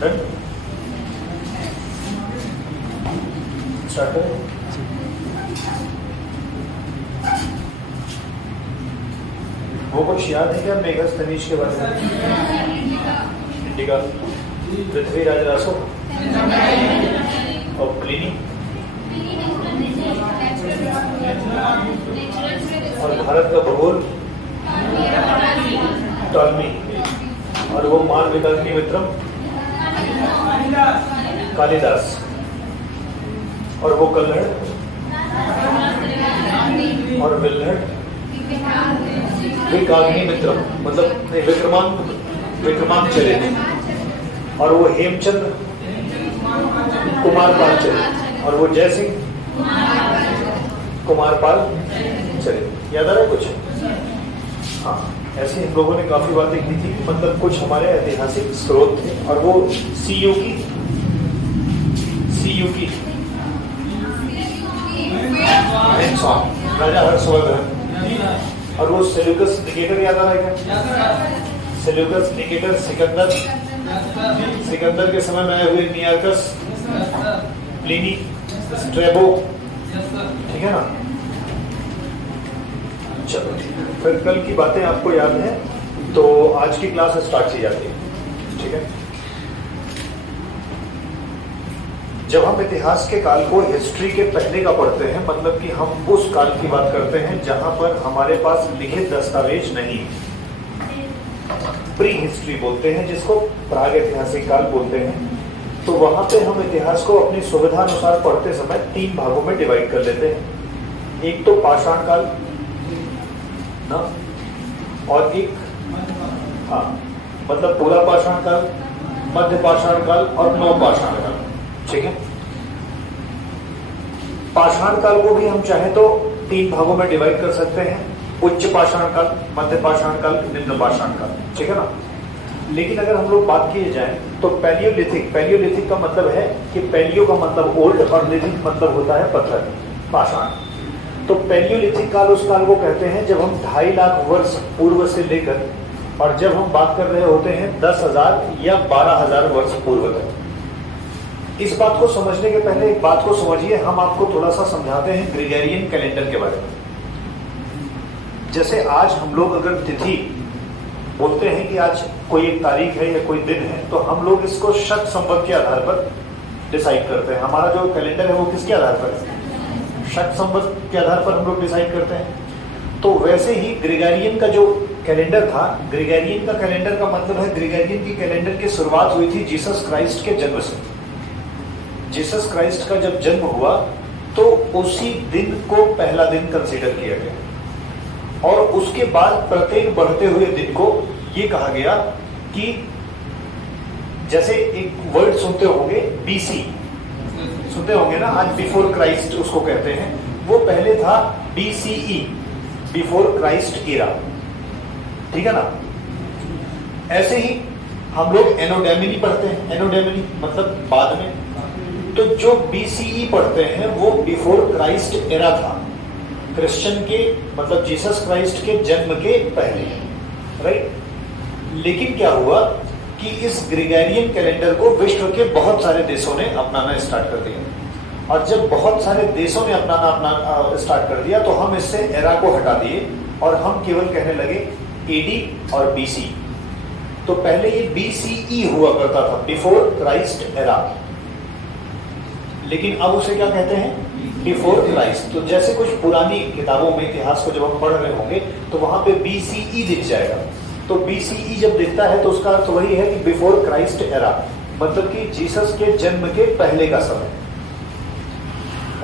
Done, start करें। वो कुछ याद है क्या मेगास्थनीज के बारे में? इंडिका, पृथ्वीराज रासो और प्लिनी और भारत का भूगोल टॉलमी और वो मानविकाग्निमित्रम कालिदास और वो कल्हड़ और विल्हड़ विकाग्निमित्रम मतलब विक्रमांचल और वो हेमचंद्र कुमारपाल चले और वो जयसिंह कुमारपाल चले। याद आ रहा है कुछ? हाँ, ऐसे हम लोगों ने काफी बातें की थी, मतलब कुछ हमारे ऐतिहासिक स्रोत थे और वो सीयू की राजा हर्षवर्धन और वो सेल्यूकस निकेटर याद आ रहा है क्या? सेल्यूकस निकेटर सिकंदर के समय में आए हुए नियार्कस, प्लिनी, स्ट्रैबो, ठीक है ना? चलो फिर कल की बातें आपको याद है तो आज की क्लास स्टार्ट की जाती है, ठीक है? जब हम इतिहास के काल को हिस्ट्री के पहले का पढ़ते हैं, मतलब कि हम उस काल की बात करते हैं जहां पर हमारे पास लिखित दस्तावेज नहीं है। प्री हिस्ट्री बोलते हैं जिसको, प्राग ऐतिहासिक काल बोलते हैं। तो वहां पे हम इतिहास को अपनी सुविधा अनुसार पढ़ते समय 3 भागों में डिवाइड कर लेते हैं। एक तो पाषाण काल ना, और एक मतलब पूरा पाषाण काल, मध्य पाषाण काल और नवपाषाण काल, ठीक है? पाषाण काल को भी हम चाहे तो 3 भागों में डिवाइड कर सकते हैं, उच्च पाषाण काल, मध्य पाषाण काल, निम्न पाषाण काल, ठीक है ना? लेकिन अगर हम लोग बात किए जाए तो पैलियोलिथिक का मतलब है कि पैलियो का मतलब ओल्ड और लिथिक मतलब होता है पत्थर, पाषाण। तो पैलियोलिथिक काल उस काल को कहते हैं जब हम 2.5 लाख वर्ष पूर्व से लेकर, और जब हम बात कर रहे होते हैं 10,000 या 12,000 वर्ष पूर्व तक। इस बात को समझने के पहले एक बात को समझिए, हम आपको थोड़ा सा समझाते हैं ग्रेगोरियन कैलेंडर के बारे में। जैसे आज हम लोग अगर तिथि बोलते हैं कि आज कोई एक तारीख है या कोई दिन है, तो हम लोग इसको शक संवत के आधार पर डिसाइड करते हैं। हमारा जो कैलेंडर है वो किसके आधार पर है? शक संवत के आधार पर हम लोग डिसाइड करते हैं। तो वैसे ही ग्रेगोरियन का जो कैलेंडर था, ग्रेगोरियन का कैलेंडर का मतलब है, ग्रेगोरियन की कैलेंडर की शुरुआत हुई थी जीसस क्राइस्ट के जन्म से। जीसस क्राइस्ट का जब जन्म हुआ तो उसी दिन को पहला दिन कंसीडर किया गया और उसके बाद प्रत्येक बढ़ते हुए दिन को ये कहा गया कि, जैसे एक वर्ड सुनते होंगे बीसी, सुनते होंगे ना, आज बिफोर क्राइस्ट उसको कहते हैं, वो पहले था बीसीई, बिफोर क्राइस्ट ईरा, ठीक है ना? ऐसे ही हम लोग एनोडेमिनी पढ़ते हैं, एनोडेमिनी मतलब बाद में। तो जो बीसीई पढ़ते हैं वो बिफोर क्राइस्ट एरा था, क्रिश्चियन के मतलब जीसस क्राइस्ट के जन्म के पहले, राइट? लेकिन क्या हुआ कि इस ग्रेगोरियन कैलेंडर को विश्व के बहुत सारे देशों ने अपनाना स्टार्ट कर दिया, और जब बहुत सारे देशों ने अपनाना स्टार्ट कर दिया तो हम इससे एरा को हटा दिए और हम केवल कहने लगे एडी और बीसी। तो पहले ये बीसीई हुआ करता था, बिफोर क्राइस्ट एरा, लेकिन अब उसे क्या कहते हैं? Before Christ. तो जैसे कुछ पुरानी किताबों में इतिहास को जब हम पढ़ रहे होंगे तो वहां पे बीसीई दिख जाएगा। तो बीसीई जब दिखता है तो उसका अर्थ वही है कि बिफोर क्राइस्ट एरा, मतलब कि जीसस के जन्म के पहले का समय,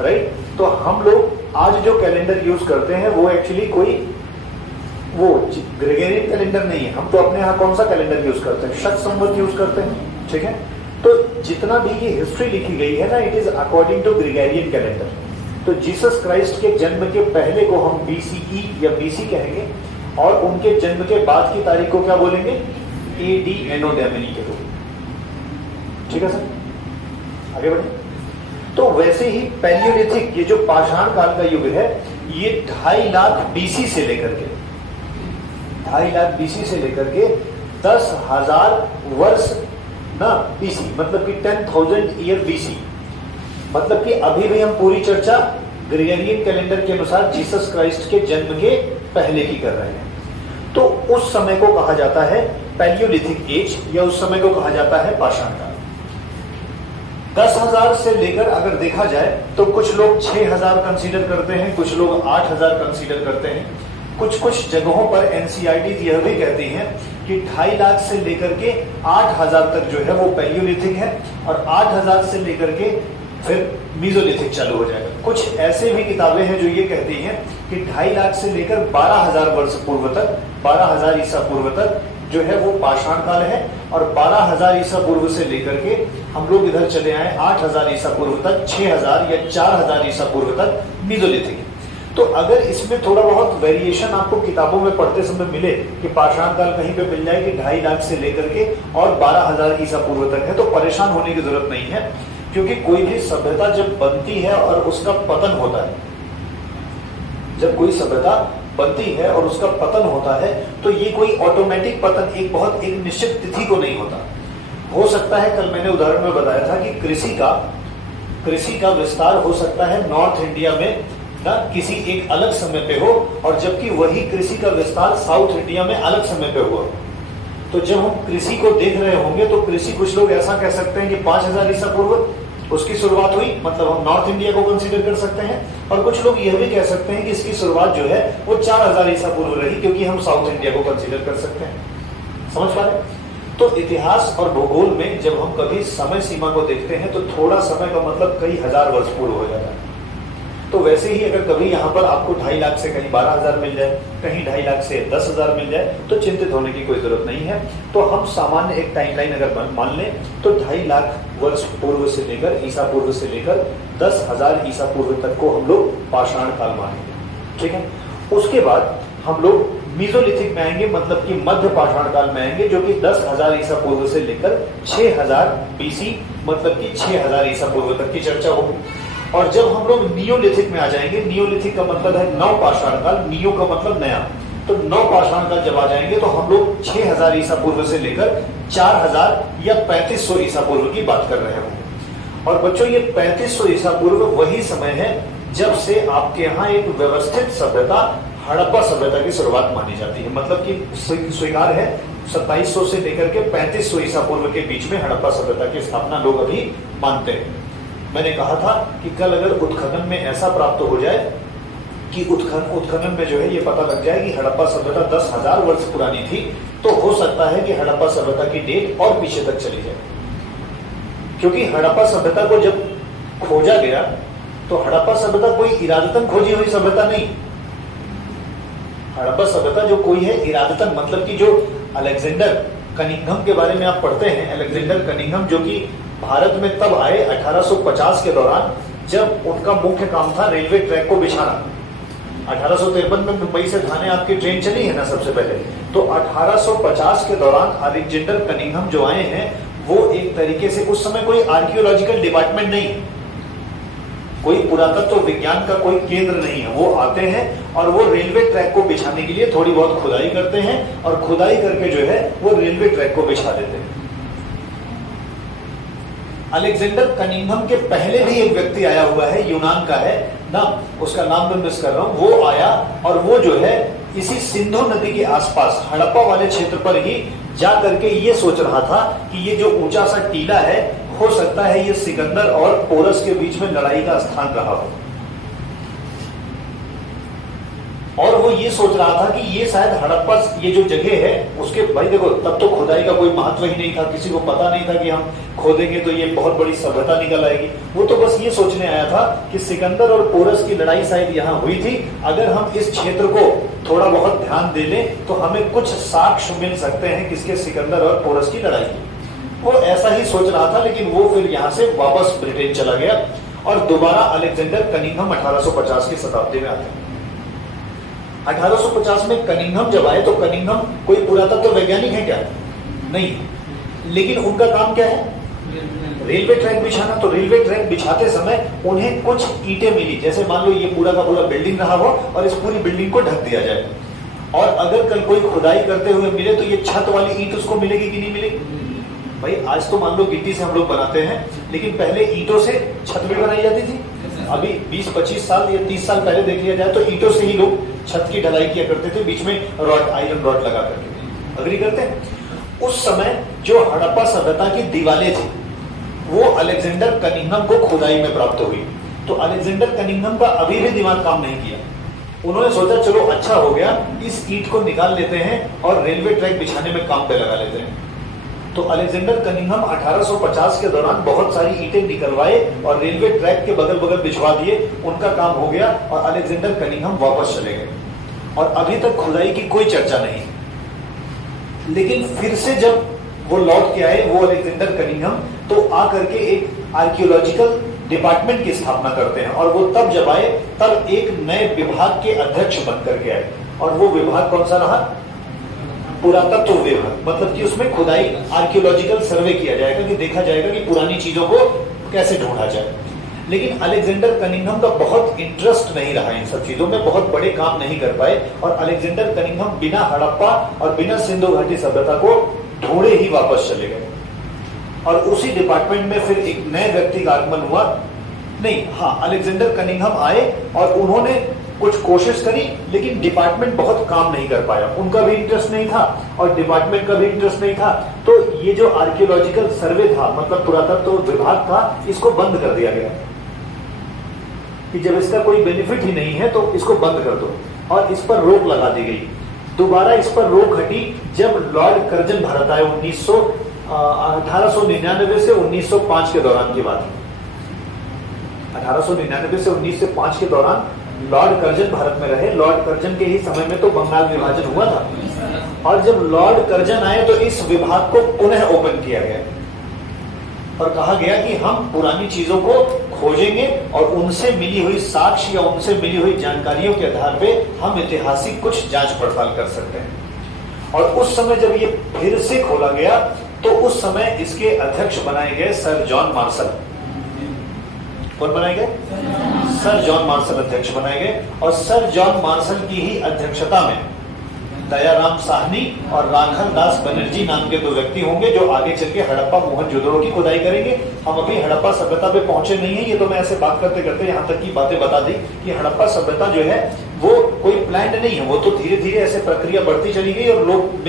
राइट? तो हम लोग आज जो कैलेंडर यूज करते हैं वो एक्चुअली कोई वो ग्रेगोरियन कैलेंडर नहीं है। हम तो अपने यहाँ कौन सा कैलेंडर यूज करते हैं? शक संवत यूज करते हैं, ठीक है? तो जितना भी ये हिस्ट्री लिखी गई है ना, it is according to Gregorian calendar. तो जीसस क्राइस्ट के जन्म के पहले को हम बीसीई या बीसी कहेंगे, और उनके जन्म के बाद की तारीख को क्या बोलेंगे? एडी, एनोडेमिनी के रूप, ठीक है सर? आगे बढ़े। तो वैसे ही पैलियोलिथिक, ये जो पाषाण काल का युग है, ये 2.5 लाख बीसी से लेकर के 2.5 लाख बीसी से लेकर के 10,000 वर्ष ना BC, मतलब कि 10,000 ईयर BC, मतलब कि अभी भी हम पूरी चर्चा ग्रेगोरियन कैलेंडर के अनुसार जीसस क्राइस्ट के जन्म के पहले की कर रहे हैं। तो उस समय को कहा जाता है पैलियोलिथिक एज, या उस समय को कहा जाता है पाषाण काल। 10,000 से लेकर अगर देखा जाए तो कुछ लोग 6,000 कंसीडर करते हैं, कुछ लोग 8,000 कंसीडर करते हैं। कुछ जगहों पर एनसीईआरटी यह भी कहती हैं कि 2.5 लाख से लेकर के 8,000 तक जो है वो पैलियोलिथिक है, और 8,000 से लेकर के फिर मीजोलिथिक चालू हो जाएगा। कुछ ऐसे भी किताबें हैं जो ये कहती हैं कि 2.5 लाख से लेकर 12,000 वर्ष पूर्व तक, 12,000 ईसा पूर्व तक जो है वो पाषाण काल है, और 12,000 ईसा पूर्व से लेकर के हम लोग इधर चले आए 8,000 ईसा पूर्व तक, 6,000 या 4,000 ईसा पूर्व तक मीजोलिथिक। तो अगर इसमें थोड़ा बहुत वेरिएशन आपको किताबों में पढ़ते समय मिले कि पाषाण काल कहीं पे मिल जाए कि 2.5 लाख से लेकर के और 12,000 ईसा पूर्व तक है, तो परेशान होने की जरूरत नहीं है, क्योंकि कोई भी सभ्यता जब बनती है और उसका पतन होता है, जब कोई सभ्यता बनती है और उसका पतन होता है, तो ये कोई ऑटोमेटिक पतन एक निश्चित तिथि को नहीं होता। हो सकता है, कल मैंने उदाहरण में बताया था कि कृषि का विस्तार हो सकता है नॉर्थ इंडिया में ना किसी एक अलग समय पे हो, और जबकि वही कृषि का विस्तार साउथ इंडिया में अलग समय पे हुआ। तो जब हम कृषि को देख रहे होंगे तो कृषि, कुछ लोग ऐसा कह सकते हैं कि 5,000 ईसा पूर्व उसकी शुरुआत हुई, मतलब हम नॉर्थ इंडिया को कंसीडर कर सकते हैं, और कुछ लोग यह भी कह सकते हैं कि इसकी शुरुआत जो है वो 4,000 ईसा पूर्व रही, क्योंकि हम साउथ इंडिया को कंसीडर कर सकते हैं। समझ पा रहे? तो इतिहास और भूगोल में जब हम कभी समय सीमा को देखते हैं तो थोड़ा समय का मतलब कई हजार वर्ष पूर्व हो जाता है। तो वैसे ही अगर कभी यहाँ पर आपको 2.5 लाख से कहीं 12,000 मिल जाए, कहीं 2.5 लाख से 10,000 मिल जाए, तो चिंतित होने की कोई जरूरत नहीं है। तो हम सामान्य एक टाइमलाइन अगर मान लें तो 2.5 लाख वर्ष पूर्व से लेकर ईसा पूर्व से लेकर 10,000 ईसा पूर्व तक को हम लोग पाषाण काल मानेंगे। ठीक है, उसके बाद हम लोग मीजोलिथिक में आएंगे, मतलब कि मध्य पाषाण काल में आएंगे, जो कि 10,000 ईसा पूर्व से लेकर 6,000 BC, मतलब कि 6,000 ईसा पूर्व तक की चर्चा होगी। और जब हम लोग नियोलिथिक में आ जाएंगे, नियोलिथिक का मतलब है नव पाषाण काल, नियो का मतलब नया, तो नव पाषाण काल जब आ जाएंगे तो हम लोग 6,000 ईसा पूर्व से लेकर 4,000 या 3,500 ईसा पूर्व की बात कर रहे होंगे। और बच्चों, ये 3,500 ईसा पूर्व वही समय है जब से आपके यहाँ एक व्यवस्थित सभ्यता, हड़प्पा सभ्यता की शुरुआत मानी जाती है। मतलब कि स्वीकार है 2700 से लेकर के 3,500 ईसा पूर्व के बीच में हड़प्पा सभ्यता की स्थापना लोग अभी मानते हैं। मैंने कहा था कि कल अगर उत्खनन में ऐसा प्राप्त हो जाए कि उत्खनन में जो है ये पता लग जाए कि हड़प्पा सभ्यता 10,000 वर्ष पुरानी थी, तो हो सकता है कि हड़प्पा सभ्यता की डेट और पीछे तक चली जाए। क्योंकि हड़प्पा सभ्यता को जब खोजा गया तो हड़प्पा सभ्यता कोई इरादतन खोजी हुई सभ्यता नहीं। हड़प्पा सभ्यता जो कोई है इरादतन, मतलब कि जो अलेक्जेंडर कनिंघम के बारे में आप पढ़ते हैं, अलेक्जेंडर कनिंघम जो कि भारत में तब आए 1850 के दौरान, जब उनका मुख्य काम था रेलवे ट्रैक को बिछाना। 1853 में मुंबई से थाने आपकी ट्रेन चली है ना सबसे पहले, तो 1850 के दौरान अलेक्जेंडर कनिंघम जो आए हैं, वो एक तरीके से, उस समय कोई आर्कियोलॉजिकल डिपार्टमेंट नहीं, कोई पुरातत्व विज्ञान का कोई केंद्र नहीं है, वो आते हैं और वो रेलवे ट्रैक को बिछाने के लिए थोड़ी बहुत खुदाई करते हैं, और खुदाई करके जो है वो रेलवे ट्रैक को बिछा देते हैं। अलेक्जेंडर कनिंघम के पहले भी एक व्यक्ति आया हुआ है, यूनान का है ना, उसका नाम मैं मिस कर रहा हूं, वो आया और वो जो है इसी सिंधु नदी के आसपास हड़प्पा वाले क्षेत्र पर ही जा करके ये सोच रहा था कि ये जो ऊंचा सा टीला है, हो सकता है ये सिकंदर और पोरस के बीच में लड़ाई का स्थान रहा हो। और वो ये सोच रहा था कि ये शायद हड़प्पा, ये जो जगह है उसके, भाई देखो तब तो खुदाई का कोई महत्व ही नहीं था, किसी को पता नहीं था कि हम खोदेंगे तो ये बहुत बड़ी सभ्यता निकल आएगी। वो तो बस ये सोचने आया था कि सिकंदर और पोरस की लड़ाई शायद यहाँ हुई थी, अगर हम इस क्षेत्र को थोड़ा बहुत ध्यान दे लें तो हमें कुछ साक्ष्य मिल सकते हैं किसके, सिकंदर और पोरस की लड़ाई की। वो ऐसा ही सोच रहा था, लेकिन वो फिर यहाँ से वापस ब्रिटेन चला गया और दोबारा अलेक्जेंडर कनिंघम 1850 की शताब्दी में आते हैं। 1850 में कनिंघम जब आए तो कनिंघम कोई पुरातत्व वैज्ञानिक है क्या? नहीं, लेकिन उनका काम क्या है? रेलवे ट्रैक बिछाना। तो रेलवे ट्रैक बिछाते समय उन्हें कुछ ईंटें मिली, जैसे मान लो ये पूरा का पूरा बिल्डिंग रहा हो और इस पूरी बिल्डिंग को ढक दिया जाए, और अगर कल कोई खुदाई करते हुए मिले तो ये छत वाली ईंट उसको मिलेगी कि नहीं मिलेगी? भाई आज तो मान लो गिट्टी से हम लोग बनाते हैं, लेकिन पहले ईंटों से छत भी बनाई जाती थी। अभी 20-25 साल या 30 साल पहले देख लिया जाए तो ईंटों से ही लोग छत की ढलाई किया करते थे, बीच में रॉड, आयरन रॉड लगा करके। अग्री करते हैं? उस समय जो हड़प्पा सभ्यता की दीवारें थी वो अलेक्जेंडर कनिंघम को खुदाई में प्राप्त हुई। तो अलेक्जेंडर कनिंघम का अभी भी दिमाग काम नहीं किया। उन्होंने सोचा चलो अच्छा हो गया, इस ईंट को निकाल लेते हैं और रेलवे ट्रैक बिछाने में काम पे लगा लेते हैं। तो अलेक्जेंडर कनिंघम 1850 के दौरान बहुत सारी ईंटें निकलवाए और रेलवे ट्रैक के बगल बगल बिछवा दिए। उनका काम हो गया और अलेक्जेंडर कनिंघम वापस चले गए और अभी तक खुदाई की कोई चर्चा नहीं। लेकिन फिर से जब वो लौट के आए, वो अलेक्जेंडर कनिंघम, तो आकर के एक आर्कियोलॉजिकल डिपार्टमेंट की स्थापना करते हैं। और वो तब जब आए तब एक नए विभाग के अध्यक्ष बन करके आए। और वो विभाग कौन सा रहा? पुरातत्व विभाग। मतलब कि उसमें खुदाई, आर्कियोलॉजिकल सर्वे किया जाएगा, कि देखा जाएगा कि पुरानी चीजों को कैसे ढूंढा जाए। लेकिन अलेक्जेंडर कनिंघम का बहुत इंटरेस्ट नहीं रहा इन सब चीजों में, बहुत बड़े काम नहीं कर पाए। और अलेक्जेंडर कनिंघम बिना हड़प्पा और बिना सिंधु घाटी सभ्यता को ढूंढे ही वापस चले गए। और उसी डिपार्टमेंट में फिर एक नए व्यक्ति का आगमन हुआ। नहीं, हाँ, अलेक्जेंडर कनिंघम आए और उन्होंने कुछ कोशिश करी, लेकिन डिपार्टमेंट बहुत काम नहीं कर पाया। उनका भी इंटरेस्ट नहीं था और डिपार्टमेंट का भी इंटरेस्ट नहीं था। तो ये जो आर्कियोलॉजिकल सर्वे था, मतलब पुरातत्व विभाग था, इसको बंद कर दिया गया कि जब इसका कोई बेनिफिट ही नहीं है तो इसको बंद कर दो, और इस पर रोक लगा दी गई। दोबारा इस पर रोक हटी जब लॉर्ड कर्जन भारत आए 1899 से 1905 के दौरान की बात है। 1899 से 1905 के दौरान लॉर्ड कर्जन भारत में रहे। लॉर्ड कर्जन के ही समय में तो बंगाल विभाजन हुआ था। और जब लॉर्ड कर्जन आए तो इस विभाग को पुनः ओपन किया गया और कहा गया कि हम पुरानी चीजों को खोजेंगे और उनसे मिली हुई साक्ष्य या उनसे मिली हुई जानकारियों के आधार पे हम ऐतिहासिक कुछ जांच पड़ताल कर सकते हैं। और उस समय जब ये फिर से खोला गया तो उस समय इसके अध्यक्ष बनाए गए सर जॉन मार्शल। कौन बनाए गए? सर जॉन मार्शल अध्यक्ष बनाए गए। और सर जॉन मार्शल की ही अध्यक्षता में दयाराम साहनी और राघव दास बनर्जी नाम के दो व्यक्ति होंगे जो आगे चल के हड़प्पा मोहनजोदड़ो की खुदाई करेंगे। हम अभी हड़प्पा सभ्यता पे पहुंचे नहीं है, ये तो मैं ऐसे बात करते करते यहाँ तक की बातें बता दी कि हड़प्पा सभ्यता जो है वो कोई प्लान्ड नहीं है। वो तो धीरे धीरे ऐसे प्रक्रिया बढ़ती चली गई और लोग,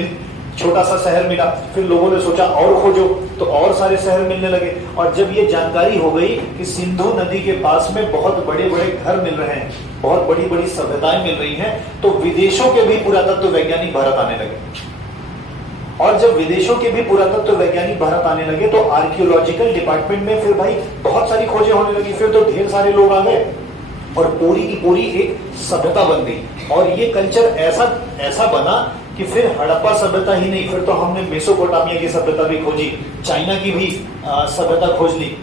छोटा सा शहर मिला, फिर लोगों ने सोचा और खोजो, तो और सारे शहर मिलने लगे। और जब ये जानकारी हो गई कि सिंधु नदी के पास में बहुत बड़े बड़े घर मिल रहे हैं, बहुत बड़ी बड़ी सभ्यताएं मिल रही हैं, तो विदेशों के भी पुरातत्व वैज्ञानिक भारत आने लगे। और जब विदेशों के भी पुरातत्व वैज्ञानिक भारत आने लगे तो आर्कियोलॉजिकल डिपार्टमेंट में फिर भाई बहुत सारी खोजें होने लगी। फिर तो ढेर सारे लोग आ गए और पूरी की पूरी एक सभ्यता बन गई। और ये कल्चर ऐसा बना कि फिर हड़प्पा सभ्यता ही नहीं, फिर तो हमने मेसोपोटामिया की सभ्यता भी खोजी, चाइना की भी सभ्यता खोज ली।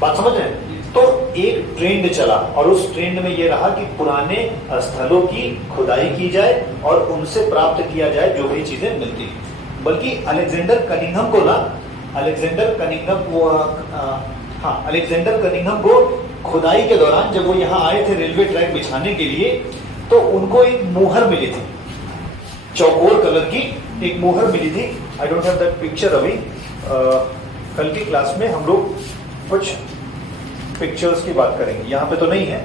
बात समझ रहे हैं? तो एक ट्रेंड चला और उस ट्रेंड में ये रहा कि पुराने स्थलों की खुदाई की जाए और उनसे प्राप्त किया जाए जो भी चीजें मिलती। बल्कि अलेक्जेंडर कनिंघम को अलेक्जेंडर कनिंघम को खुदाई के दौरान जब वो यहाँ आए थे रेलवे ट्रैक बिछाने के लिए, तो उनको एक मुहर मिली थी, चौकोर कलर की एक मुहर मिली थी। I don't have that picture अभी। कल की क्लास में हम लोग कुछ पिक्चर्स की बात करेंगे, यहाँ पे तो नहीं है।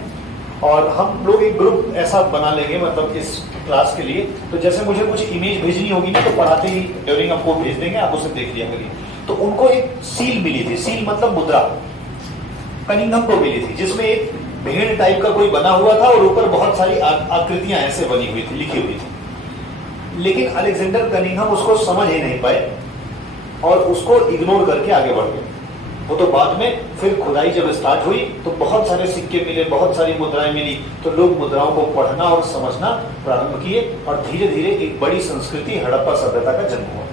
और हम लोग एक ग्रुप ऐसा बना लेंगे मतलब इस क्लास के लिए, तो जैसे मुझे कुछ इमेज भेजनी होगी ना तो पढ़ाते ही ड्यूरिंग आपको भेज देंगे, आप उसे देख लिया करिए। तो उनको एक सील मिली थी, सील मतलब मुद्रा, कनिंघम को मिली थी, जिसमें एक भेड़ टाइप का कोई बना हुआ था और ऊपर बहुत सारी आकृतियां ऐसे बनी हुई थी, लिखी हुई थी। लेकिन अलेक्जेंडर कनिंघम उसको समझ ही नहीं पाए और उसको इग्नोर करके आगे बढ़ गए। वो तो बाद में फिर खुदाई जब स्टार्ट हुई तो बहुत सारे सिक्के मिले, बहुत सारी मुद्राएं मिली, तो लोग मुद्राओं को पढ़ना और समझना प्रारंभ किए और धीरे धीरे एक बड़ी संस्कृति हड़प्पा सभ्यता का जन्म हुआ।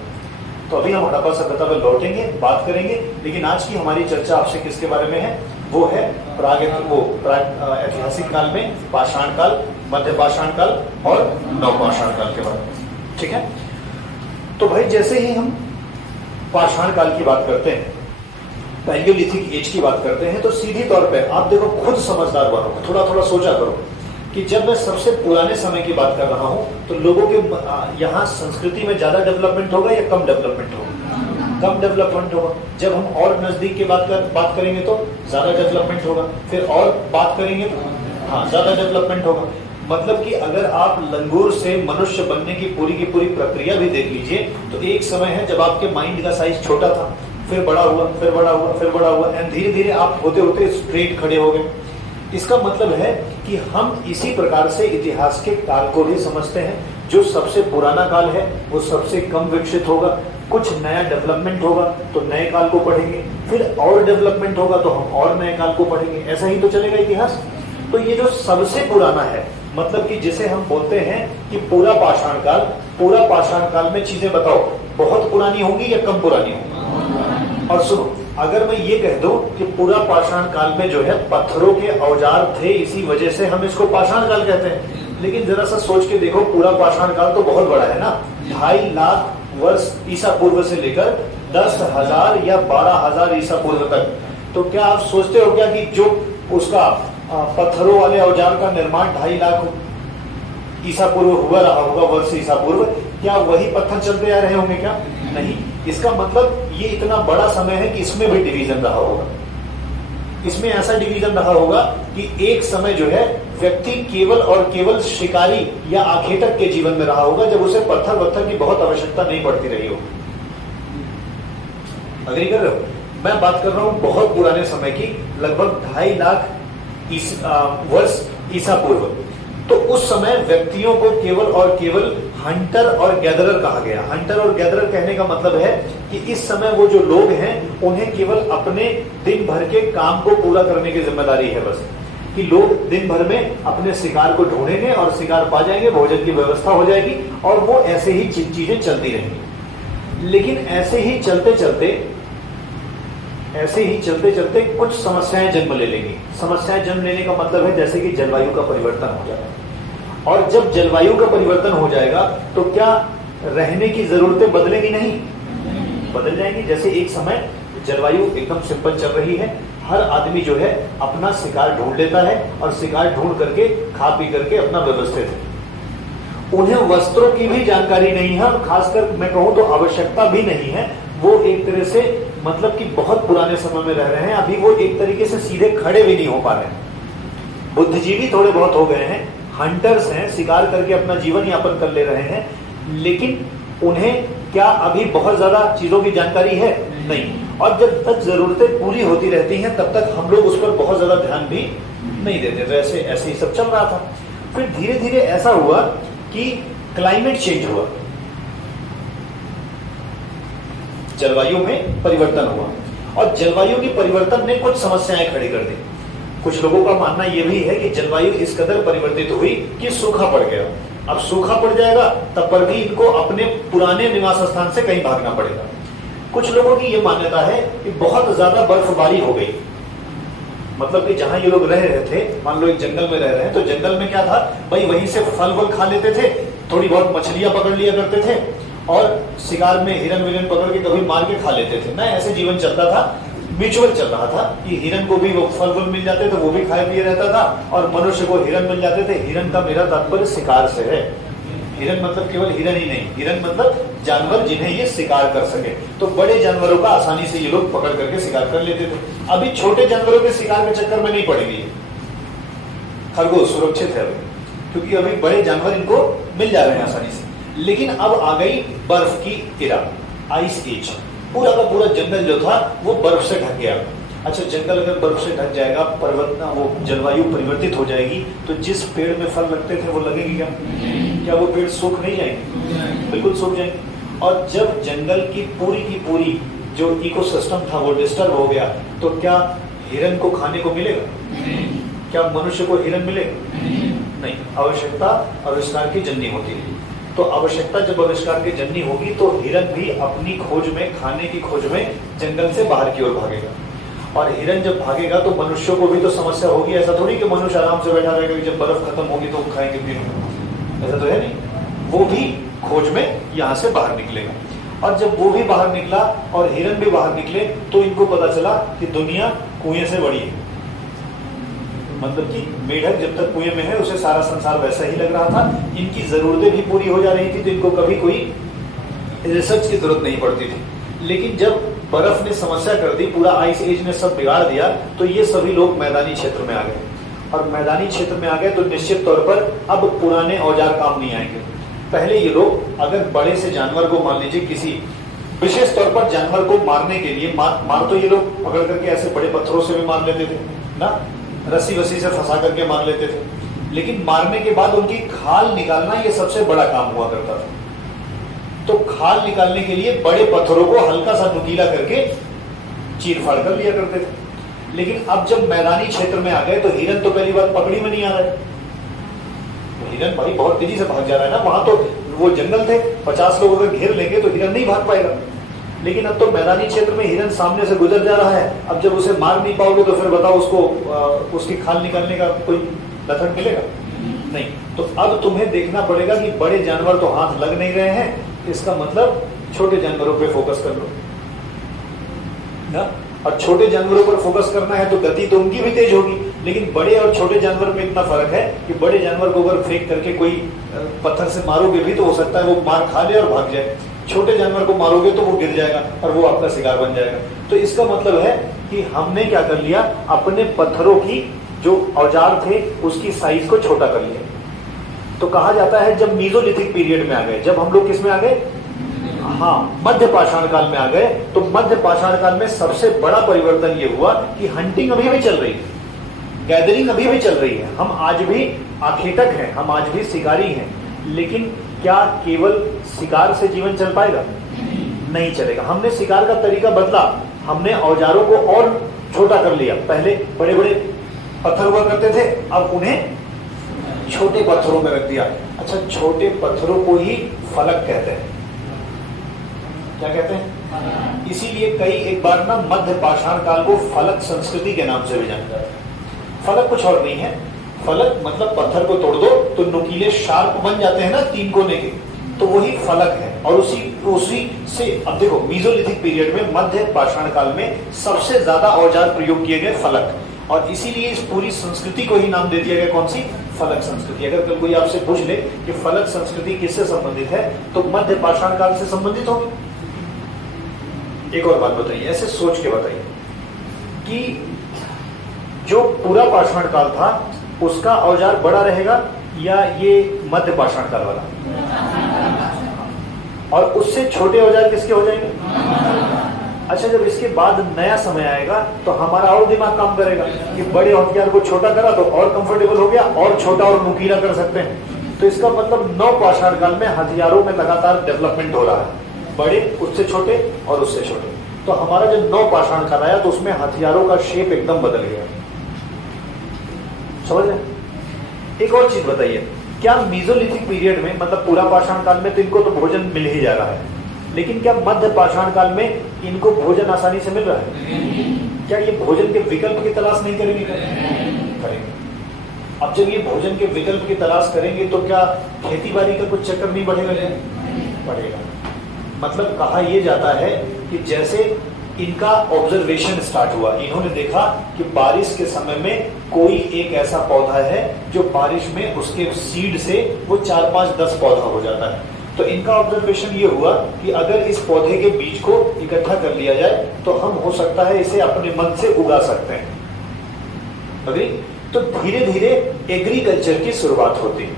तो अभी हम हड़प्पा सभ्यता पर लौटेंगे, बात करेंगे, लेकिन आज की हमारी चर्चा आपसे किसके बारे में है? वो है ऐतिहासिक काल में पाषाण काल, मध्य पाषाण काल और नवपाषाण काल के बारे में। ठीक है, तो भाई जैसे ही हम पाषाण काल की बात करते हैं, पैलियोलिथिक एज की बात करते हैं, तो सीधी तौर पे आप देखो, खुद समझदार बनो, थोड़ा थोड़ा सोचा करो कि जब मैं सबसे पुराने समय की बात कर रहा हूं तो लोगों के यहाँ संस्कृति में ज्यादा डेवलपमेंट होगा या कम डेवलपमेंट होगा? कम डेवलपमेंट होगा। जब हम और नजदीक की बात करेंगे तो ज्यादा डेवलपमेंट होगा, फिर और बात करेंगे तो हाँ ज्यादा डेवलपमेंट होगा। मतलब कि अगर आप लंगूर से मनुष्य बनने की पूरी प्रक्रिया भी देख लीजिए तो एक समय है जब आपके माइंड का साइज छोटा था, फिर बड़ा हुआ, फिर बड़ा हुआ, फिर बड़ा हुआ, एंड धीरे धीरे आप होते होते स्ट्रेट खड़े हो गए। इसका मतलब है कि हम इसी प्रकार से इतिहास के काल को भी समझते हैं। जो सबसे पुराना काल है वो सबसे कम विकसित होगा, कुछ नया डेवलपमेंट होगा तो नए काल को पढ़ेंगे, फिर और डेवलपमेंट होगा तो हम और नए काल को पढ़ेंगे। ऐसा ही तो चलेगा इतिहास। तो ये जो सबसे पुराना है, मतलब कि जिसे हम बोलते हैं कि पूरा पाषाण काल में चीजें बताओ बहुत पुरानी होंगी या कम पुरानी होंगी। और सुनो, अगर मैं ये कह दूं कि पूरा पाषाण काल में जो है पत्थरों के औजार थे, इसी वजह से हम इसको पाषाण काल कहते हैं। लेकिन जरा सा सोच के देखो, पूरा पाषाण काल तो बहुत बड़ा है ना, 2.5 लाख वर्ष ईसा पूर्व से लेकर 10,000 या 12,000 ईसा पूर्व तक। तो क्या आप सोचते हो क्या कि जो उसका पत्थरों वाले औजार का निर्माण 2.5 लाख ईसा पूर्व हुआ रहा होगा, वर्ष ईसा पूर्व, क्या वही पत्थर चलते आ रहे होंगे क्या? नहीं। इसका मतलब ये इतना बड़ा समय है कि इसमें भी डिवीजन रहा होगा। इसमें ऐसा डिवीजन रहा होगा कि एक समय जो है व्यक्ति केवल और केवल शिकारी या आखेटक के जीवन में रहा होगा, जब उसे पत्थर वत्थर की बहुत आवश्यकता नहीं पड़ती रही होगी। अग्री कर रहे हो? मैं बात कर रहा हूं बहुत पुराने समय की, लगभग 2.5 लाख वर्ष ईसा पूर्व। तो उस समय व्यक्तियों को केवल और केवल हंटर और गैदरर कहा गया। हंटर और गैदरर कहने का मतलब है कि इस समय वो जो लोग हैं उन्हें केवल अपने दिन भर के काम को पूरा करने की जिम्मेदारी है बस, कि लोग दिन भर में अपने शिकार को ढूंढेंगे और शिकार पा जाएंगे, भोजन की व्यवस्था हो जाएगी और वो ऐसे ही चीजें चलती रहेंगी। लेकिन ऐसे ही चलते चलते कुछ समस्याएं जन्म ले लेंगी। समस्याएं जन्म लेने का मतलब है जैसे कि जलवायु का परिवर्तन हो जाएगा। और जब जलवायु का परिवर्तन हो जाएगा तो क्या रहने की जरूरतें बदलेंगी? नहीं, बदल जाएंगी। जैसे एक समय जलवायु एकदम सिंपल चल रही है, हर आदमी जो है अपना शिकार ढूंढ लेता है और शिकार ढूंढ करके खा पी करके अपना व्यवस्थित है। उन्हें वस्त्रों की भी जानकारी नहीं है और खासकर मैं कहूं तो आवश्यकता भी नहीं है। वो एक तरह से मतलब कि बहुत पुराने समय में रह रहे हैं, अभी वो एक तरीके से सीधे खड़े भी नहीं हो पा रहे। बुद्धिजीवी थोड़े बहुत हो गए हैं, हंटर्स हैं, शिकार करके अपना जीवन यापन कर ले रहे हैं, लेकिन उन्हें क्या अभी बहुत ज्यादा चीजों की जानकारी है? नहीं। और जब तक जरूरतें पूरी होती रहती हैं तब तक हम लोग उस पर बहुत ज्यादा ध्यान भी नहीं देते। तो ऐसे ही सब चल रहा था। फिर धीरे धीरे ऐसा हुआ कि क्लाइमेट चेंज हुआ, जलवायु में परिवर्तन हुआ और जलवायु के परिवर्तन ने कुछ समस्याएं खड़ी कर दी। कुछ लोगों का मानना यह भी है कि जलवायु इस कदर परिवर्तित हुई कि सूखा पड़ गया। अब सूखा पड़ जाएगा तब पर भी इनको अपने पुराने निवास स्थान से कहीं भागना पड़ेगा। कुछ लोगों की यह मान्यता है कि बहुत ज्यादा बर्फबारी हो गई, मतलब कि जहां ये लोग रह रहे थे, मान लो एक जंगल में रह रहे हैं, तो जंगल में क्या था भाई, वहीं से फल वल खा लेते थे, थोड़ी बहुत मछलियां पकड़ लिया करते थे और शिकार में हिरन विरन पकड़ के कभी मार के खा लेते थे ना। ऐसे जीवन चलता था, म्यूचुअल चल रहा था कि हिरन को भी वो फल फूल मिल जाते थे, वो भी खाए पिए रहता था और मनुष्य को हिरन मिल जाते थे। हिरन का मेरा तात्पर्य शिकार से है। हिरन मतलब केवल हिरन ही नहीं, हिरन मतलब जानवर जिन्हें ये शिकार कर सके। तो बड़े जानवरों का आसानी से ये लोग पकड़ करके शिकार कर लेते थे। अभी छोटे जानवरों के शिकार के चक्कर में नहीं पड़ेगी। खरगोश सुरक्षित है अभी, क्योंकि अभी बड़े जानवर इनको मिल जा रहे हैं आसानी से। लेकिन अब आ गई बर्फ की इरा, आइस एज। पूरा का पूरा जंगल जो था वो बर्फ से ढक गया। अच्छा, जंगल अगर बर्फ से ढक जाएगा, वो जलवायु परिवर्तित हो जाएगी, तो जिस पेड़ में फल लगते थे वो लगेगी क्या? क्या वो पेड़ सूख नहीं जाएंगे? बिल्कुल सूख जाएंगे। और जब जंगल की पूरी जो इकोसिस्टम था वो डिस्टर्ब हो गया, तो क्या हिरन को खाने को मिलेगा? क्या मनुष्य को हिरन मिलेगा? नहीं। आवश्यकता आविष्कार की जननी होती है। तो आवश्यकता जब आविष्कार की जननी होगी तो हिरन भी अपनी खोज में, खाने की खोज में जंगल से बाहर की ओर भागेगा। और हिरन जब भागेगा तो मनुष्यों को भी तो समस्या होगी। ऐसा थोड़ी कि मनुष्य आराम से बैठा रहेगा कि जब बर्फ खत्म होगी तो खाएंगे पिएंगे, ऐसा तो है नहीं। वो भी खोज में यहाँ से बाहर निकलेगा। और जब वो भी बाहर निकला और हिरन भी बाहर निकले तो इनको पता चला कि दुनिया कुएं से बड़ी है। मतलब कि मेढक जब तक कुएं में है उसे सारा संसार वैसा ही लग रहा था। इनकी जरूरतें भी पूरी हो जा रही थी, तो इनको कभी कोई रिसर्च की जरूरत नहीं पड़ती थी। लेकिन जब बर्फ ने समस्या कर दी, पूरा आइस एज ने सब बिगाड़ दिया, तो ये सभी लोग मैदानी क्षेत्र में आ गए। और मैदानी क्षेत्र में आ गए तो निश्चित तौर पर अब पुराने औजार काम नहीं आएंगे। पहले ये लोग अगर बड़े से जानवर को, मान लीजिए किसी विशेष तौर पर जानवर को मारने के लिए, मार तो ये लोग पकड़ करके ऐसे बड़े पत्थरों से भी मार लेते थे ना, रस्सी वस्सी से फंसा करके मार लेते थे, लेकिन मारने के बाद उनकी खाल निकालना ये सबसे बड़ा काम हुआ करता था। तो खाल निकालने के लिए बड़े पत्थरों को हल्का सा नुकीला करके चीर फाड़ कर लिया करते थे। लेकिन अब जब मैदानी क्षेत्र में आ गए तो हिरन तो पहली बार पकड़ी में नहीं आ रहा है। तो हिरन भाई बहुत तेजी से भाग जा रहा है ना, वहां तो वो जंगल थे, 50 लोग अगर घेर लेंगे तो हिरन नहीं भाग पाएगा। लेकिन अब तो मैदानी क्षेत्र में हिरन सामने से गुजर जा रहा है, अब जब उसे मार नहीं पाओगे तो फिर बताओ उसको उसकी खाल निकालने का कोई मेथड मिलेगा? नहीं। तो अब तुम्हें देखना पड़ेगा कि बड़े जानवर तो हाथ लग नहीं रहे हैं, इसका मतलब छोटे जानवरों पे फोकस कर लो ना। और छोटे जानवरों पर फोकस करना है तो गति तो उनकी भी तेज होगी, लेकिन बड़े और छोटे जानवर में इतना फर्क है कि बड़े जानवर को अगर फेंक करके कोई पत्थर से मारोगे भी तो हो सकता है वो मार खा ले और भाग जाए, छोटे जानवर को मारोगे तो वो गिर जाएगा और वो आपका शिकार बन जाएगा। तो इसका मतलब है कि हमने क्या कर लिया, अपने पत्थरों की जो औजार थे उसकी साइज को छोटा कर लिया। तो कहा जाता है जब मीजोलिथिक पीरियड में आ गए, जब हम लोग किस में आ गए, हाँ, मध्य पाषाण काल में आ गए, तो मध्य पाषाण काल में सबसे बड़ा परिवर्तन ये हुआ कि हंटिंग अभी भी चल रही है, गैदरिंग अभी भी चल रही है, हम आज भी आखेटक हैं, हम आज भी शिकारी हैं, लेकिन क्या केवल शिकार से जीवन चल पाएगा? नहीं चलेगा। हमने शिकार का तरीका बदला, हमने औजारों को और छोटा कर लिया। पहले बड़े बड़े पत्थर हुआ करते थे, अब उन्हें छोटे पत्थरों में रख दिया। अच्छा, छोटे पत्थरों को ही फलक कहते हैं। क्या कहते हैं? इसीलिए कई एक बार ना मध्य पाषाण काल को फलक संस्कृति के नाम से भी जाना जाता है। फलक कुछ और नहीं है, फलक मतलब पत्थर को तोड़ दो तो नुकीले शार्प बन जाते हैं ना 3 कोने के, तो वही फलक है। और उसी से अब देखो, मीजोलिथिक पीरियड में मध्य पाषाण काल में सबसे ज्यादा औजार प्रयोग किए गए फलक, और इसीलिए इस पूरी संस्कृति को ही नाम दे दिया गया, कौन सी? फलक संस्कृति। अगर कल कोई आपसे पूछ ले कि फलक संस्कृति किससे संबंधित है, तो मध्य पाषाण काल से संबंधित होगी। एक और बात बताइए, ऐसे सोच के बताइए कि जो पूरा पाषाण काल था उसका औजार बड़ा रहेगा या ये मध्य पाषाण काल वाला? और उससे छोटे औजार किसके हो जाएंगे? अच्छा, जब इसके बाद नया समय आएगा तो हमारा और दिमाग काम करेगा कि बड़े हथियार को छोटा करा तो और कंफर्टेबल हो गया, और छोटा और नुकीला कर सकते हैं। तो इसका मतलब नव पाषाण काल में हथियारों में लगातार डेवलपमेंट हो रहा है, बड़े उससे छोटे और उससे छोटे। तो हमारा जब नव पाषाण काल आया तो उसमें हथियारों का शेप एकदम बदल गया। समझ रहे? एक और चीज बताइए, क्या मीजोलिथिक पीरियड में, मतलब पूरा पाषाण काल में तो इनको तो भोजन मिल ही जा रहा है, लेकिन क्या मध्य पाषाण काल में इनको भोजन आसानी से मिल रहा है? क्या ये भोजन के विकल्प की तलाश नहीं करेंगे? करेंगे। अब जब ये भोजन के विकल्प की तलाश करेंगे तो क्या खेती बाड़ी का कुछ चक्कर नहीं बढ़ेगा? बढ़ेगा। मतलब कहा यह जाता है कि जैसे इनका ऑब्जर्वेशन स्टार्ट हुआ, इन्होंने देखा कि बारिश के समय में कोई एक ऐसा पौधा है जो बारिश में उसके सीड से वो 4, 5, 10 पौधा हो जाता है। तो इनका ऑब्जर्वेशन ये हुआ कि अगर इस पौधे के बीज को इकट्ठा कर लिया जाए तो हम हो सकता है इसे अपने मन से उगा सकते हैं। अग्री? तो धीरे धीरे एग्रीकल्चर की शुरुआत होती है,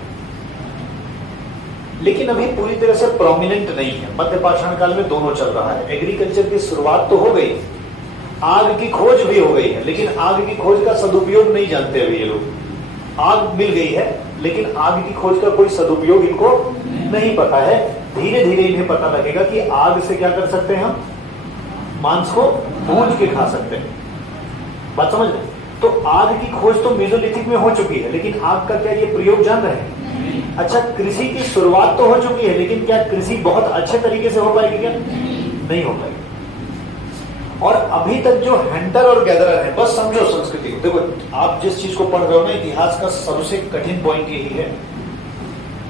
लेकिन अभी पूरी तरह से प्रोमिनेंट नहीं है। मध्य पाषाण काल में दोनों चल रहा है। एग्रीकल्चर की शुरुआत तो हो गई, आग की खोज भी हो गई है, लेकिन आग की खोज का सदुपयोग नहीं जानते अभी ये लोग। आग मिल गई है लेकिन आग की खोज का कोई सदुपयोग इनको नहीं पता है। धीरे धीरे इन्हें पता लगेगा कि आग से क्या कर सकते हैं, हम मांस को भून के खा सकते हैं। बात समझ रहे? तो आग की खोज तो मेसोलिथिक में हो चुकी है, लेकिन आग का क्या ये प्रयोग जान रहे हैं? अच्छा, कृषि की शुरुआत तो हो चुकी है, लेकिन क्या कृषि बहुत अच्छे तरीके से हो पाएगी? क्या नहीं हो पाएगी। और अभी तक जो हंटर और गैदरर है, बस समझो संस्कृति को। देखो, आप जिस चीज को पढ़ रहे हो ना, इतिहास का सबसे कठिन पॉइंट यही है।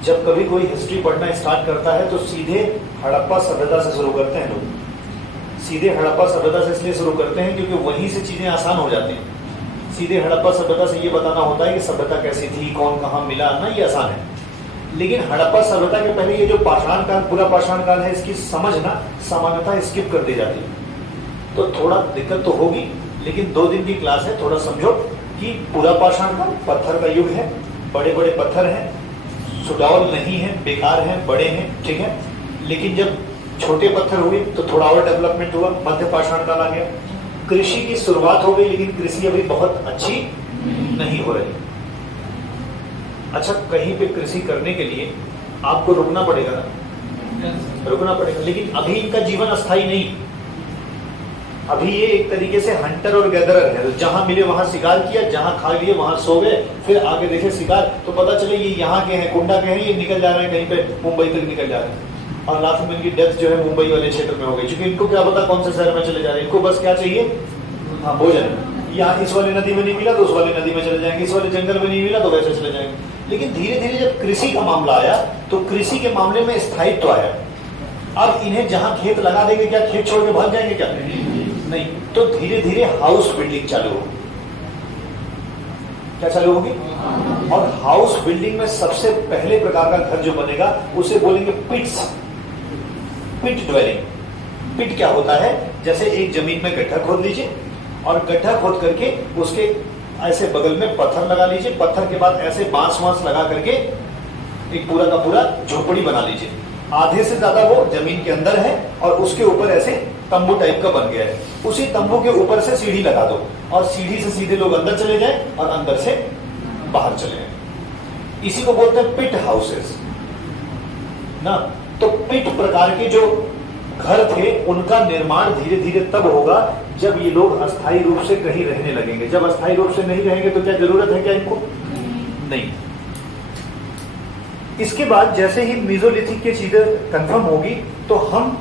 जब कभी कोई हिस्ट्री पढ़ना स्टार्ट करता है तो सीधे हड़प्पा सभ्यता से शुरू करते हैं लोग। सीधे हड़प्पा सभ्यता से इसलिए शुरू करते हैं क्योंकि वहीं से चीजें आसान हो जाती हैं। सीधे हड़प्पा सभ्यता से ये बताना होता है कि सभ्यता कैसी थी, कौन कहाँ मिला ना, ये आसान है। लेकिन हड़प्पा सभ्यता के पहले ये जो पाषाण काल, पूरा पाषाण काल है, इसकी समझ ना सामान्यतः स्किप कर दी जाती है। तो थोड़ा दिक्कत तो होगी, लेकिन 2 दिन की क्लास है, थोड़ा समझो कि पूरा पाषाण काल पत्थर का युग है, बड़े बड़े पत्थर हैं, सुडौल नहीं है, बेकार हैं, बड़े हैं, ठीक है। लेकिन जब छोटे पत्थर हुए तो थोड़ा और डेवलपमेंट हुआ, मध्य पाषाण काल आ गया। कृषि की शुरुआत हो गई, लेकिन कृषि अभी बहुत अच्छी नहीं हो रही। अच्छा, कहीं पे कृषि करने के लिए आपको रुकना पड़ेगा ना, रुकना पड़ेगा, लेकिन अभी इनका जीवन अस्थायी नहीं। अभी ये एक तरीके से हंटर और गैदरर है, तो जहां मिले वहां शिकार किया, जहां खा लिए वहां सो गए, फिर आगे देखे शिकार, तो पता चले ये यहाँ के हैं, कुंडा के हैं, ये निकल जा रहे हैं कहीं पे मुंबई तक निकल जा रहे हैं, और लास्ट में इनकी डेथ जो है मुंबई वाले क्षेत्र में हो गई, क्योंकि इनको क्या पता कौन से शहर में चले जा रहे हैं, इनको बस क्या चाहिए, हाँ, भोजन। यहाँ इस वाले नदी में नहीं मिला तो उस वाले नदी में चले जाएंगे, इस वाले जंगल में नहीं मिला तो वैसे चले जाएंगे। लेकिन धीरे धीरे जब कृषि का मामला आया तो कृषि के मामले में स्थायित्व आया। अब इन्हें जहां खेत लगा देंगे, क्या खेत छोड़ के भाग जाएंगे क्या? नहीं। तो धीरे धीरे हाउस बिल्डिंग चालू होगी। क्या चालू होगी? और हाउस बिल्डिंग में सबसे पहले प्रकार का घर जो बनेगा उसे बोलेंगे पिट्स, पिट ड्वेलिंग। पिट क्या होता है? जैसे एक जमीन में गड्ढा खोद लीजिए और गड्ढा खोद करके उसके ऐसे बगल में पत्थर लगा लीजिए, पत्थर के बाद ऐसे बांस वांस लगा करके एक पूरा का पूरा झोपड़ी बना लीजिए। आधे से ज्यादा वो जमीन के अंदर है और उसके ऊपर ऐसे तंबू टाइप का बन गया है। उसी तंबू के ऊपर से सीढ़ी लगा दो और सीढ़ी से सीधे लोग अंदर चले जाए और अंदर से बाहर चले जाए। इसी को बोलते हैं पिट हाउसेस ना। तो पिट प्रकार के जो घर थे उनका निर्माण धीरे धीरे तब होगा जब ये लोग अस्थायी रूप से कहीं रहने लगेंगे। जब अस्थायी रूप से नहीं रहेंगे तो क्या जरूरत है क्या इनको? नहीं। इसके बाद जैसे ही मीजोलिथिक की चीजें कंफर्म होगी तो हम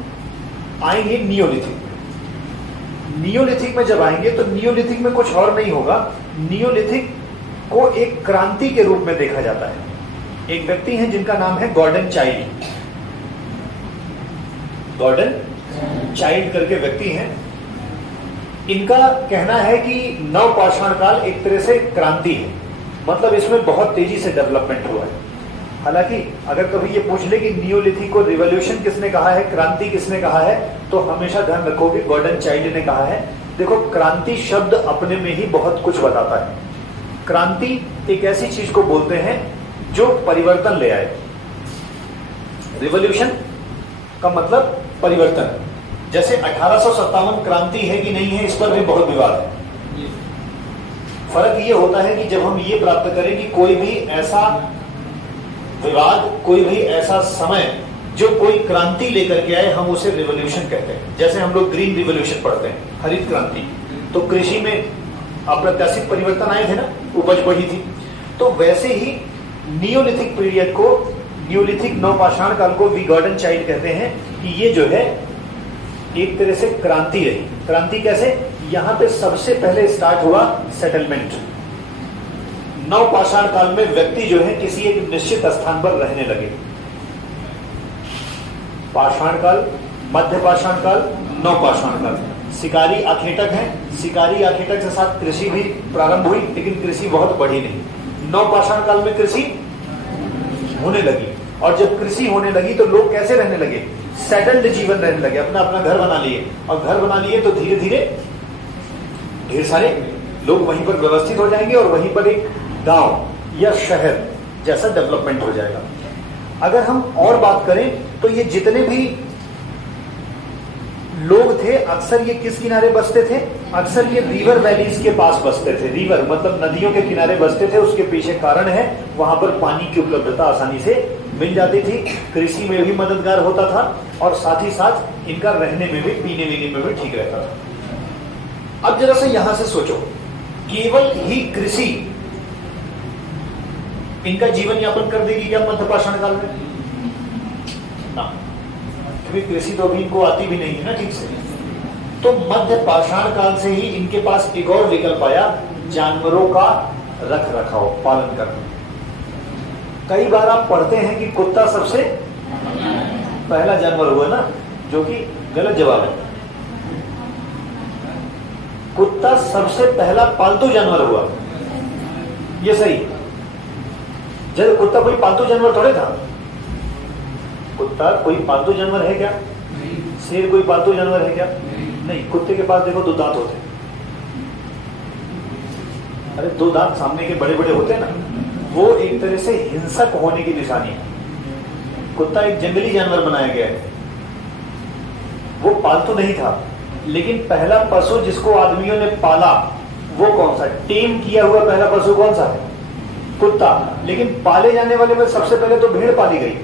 आएंगे नियोलिथिक में। नियोलिथिक में जब आएंगे तो नियोलिथिक में कुछ और नहीं होगा। नियोलिथिक को एक क्रांति के रूप में देखा जाता है। एक व्यक्ति हैं जिनका नाम है गॉर्डन चाइल्ड। गॉर्डन चाइल्ड करके व्यक्ति हैं। इनका कहना है कि नवपाषाण काल एक तरह से क्रांति है, मतलब इसमें बहुत तेजी से डेवलपमेंट हुआ है। हालांकि अगर कभी ये पूछ ले कि नियोलिथिक को रिवॉल्यूशन किसने कहा है, क्रांति किसने कहा है, तो हमेशा ध्यान रखो कि गॉर्डन चाइल्ड ने कहा है। देखो, क्रांति शब्द अपने में ही बहुत कुछ बताता है। क्रांति एक ऐसी चीज को बोलते हैं जो परिवर्तन ले आए। रिवॉल्यूशन का मतलब परिवर्तन। जैसे 1857 क्रांति है कि नहीं है, इस पर भी बहुत विवाद है। फर्क ये होता है कि जब हम ये प्राप्त करें कि कोई भी ऐसा विवाद, कोई भी ऐसा समय जो कोई क्रांति लेकर के आए, हम उसे रिवॉल्यूशन कहते हैं। जैसे हम लोग ग्रीन रिवॉल्यूशन पढ़ते हैं, हरित क्रांति, तो कृषि में अप्रत्याशित परिवर्तन आए थे ना, उपज बढ़ी थी। तो वैसे ही नियोलिथिक पीरियड को, नियोलिथिक नवपाषाण काल को वी गॉर्डन चाइल्ड कहते हैं कि ये जो है एक तरह से क्रांति रही। क्रांति कैसे? यहां पे सबसे पहले स्टार्ट हुआ सेटलमेंट। नवपाषाण काल में व्यक्ति जो है किसी एक निश्चित स्थान पर रहने लगे। पाषाण काल, मध्य पाषाण काल, नवपाषाण काल। शिकारी आखेटक हैं, शिकारी आखेटक के साथ कृषि भी प्रारंभ हुई, लेकिन कृषि बहुत बढ़ी नहीं। नवपाषाण काल में कृषि होने लगी, और जब कृषि होने लगी तो लोग कैसे रहने लगे? सेटल्ड जीवन रहने लगे, अपना अपना घर बना लिए, और घर बना लिए तो धीरे धीरे ढेर सारे लोग वहीं पर व्यवस्थित हो जाएंगे और वहीं पर एक गांव या शहर जैसा डेवलपमेंट हो जाएगा। अगर हम और बात करें तो ये जितने भी लोग थे अक्सर ये किस किनारे बसते थे? अक्सर ये रिवर वैलीज के पास बसते थे। रिवर मतलब नदियों के किनारे बसते थे। उसके पीछे कारण है, वहां पर पानी की उपलब्धता आसानी से मिल जाती थी, कृषि में भी मददगार होता था, और साथ ही साथ इनका रहने में भी, पीने वीने में भी ठीक रहता था। अब जरा से यहां से सोचो, केवल ही कृषि इनका जीवन यापन कर देगी क्या मध्य पाषाण काल में? ना, क्योंकि कृषि तो अभी इनको आती भी नहीं है ना ठीक से। तो मध्य पाषाण काल से ही इनके पास एक और विकल्प आया, जानवरों का रख रखाव, पालन करना। कई बार आप पढ़ते हैं कि कुत्ता सबसे पहला जानवर हुआ ना, जो कि गलत जवाब है। कुत्ता सबसे पहला पालतू जानवर हुआ, ये सही। जैसे कुत्ता कोई पालतू जानवर थोड़े था। कुत्ता कोई पालतू जानवर है क्या? शेर कोई पालतू जानवर है क्या? नहीं। कुत्ते के पास देखो 2 दांत होते हैं। अरे 2 दांत सामने के बड़े बड़े होते हैं ना, वो एक तरह से हिंसक होने की निशानी है। कुत्ता एक जंगली जानवर बनाया गया है, वो पालतू नहीं था। लेकिन पहला पशु जिसको आदमियों ने पाला वो कौन सा? टेम किया हुआ पहला पशु कौन सा है? कुत्ता। लेकिन पाले जाने वाले में सबसे पहले तो भेड़ पाली गई।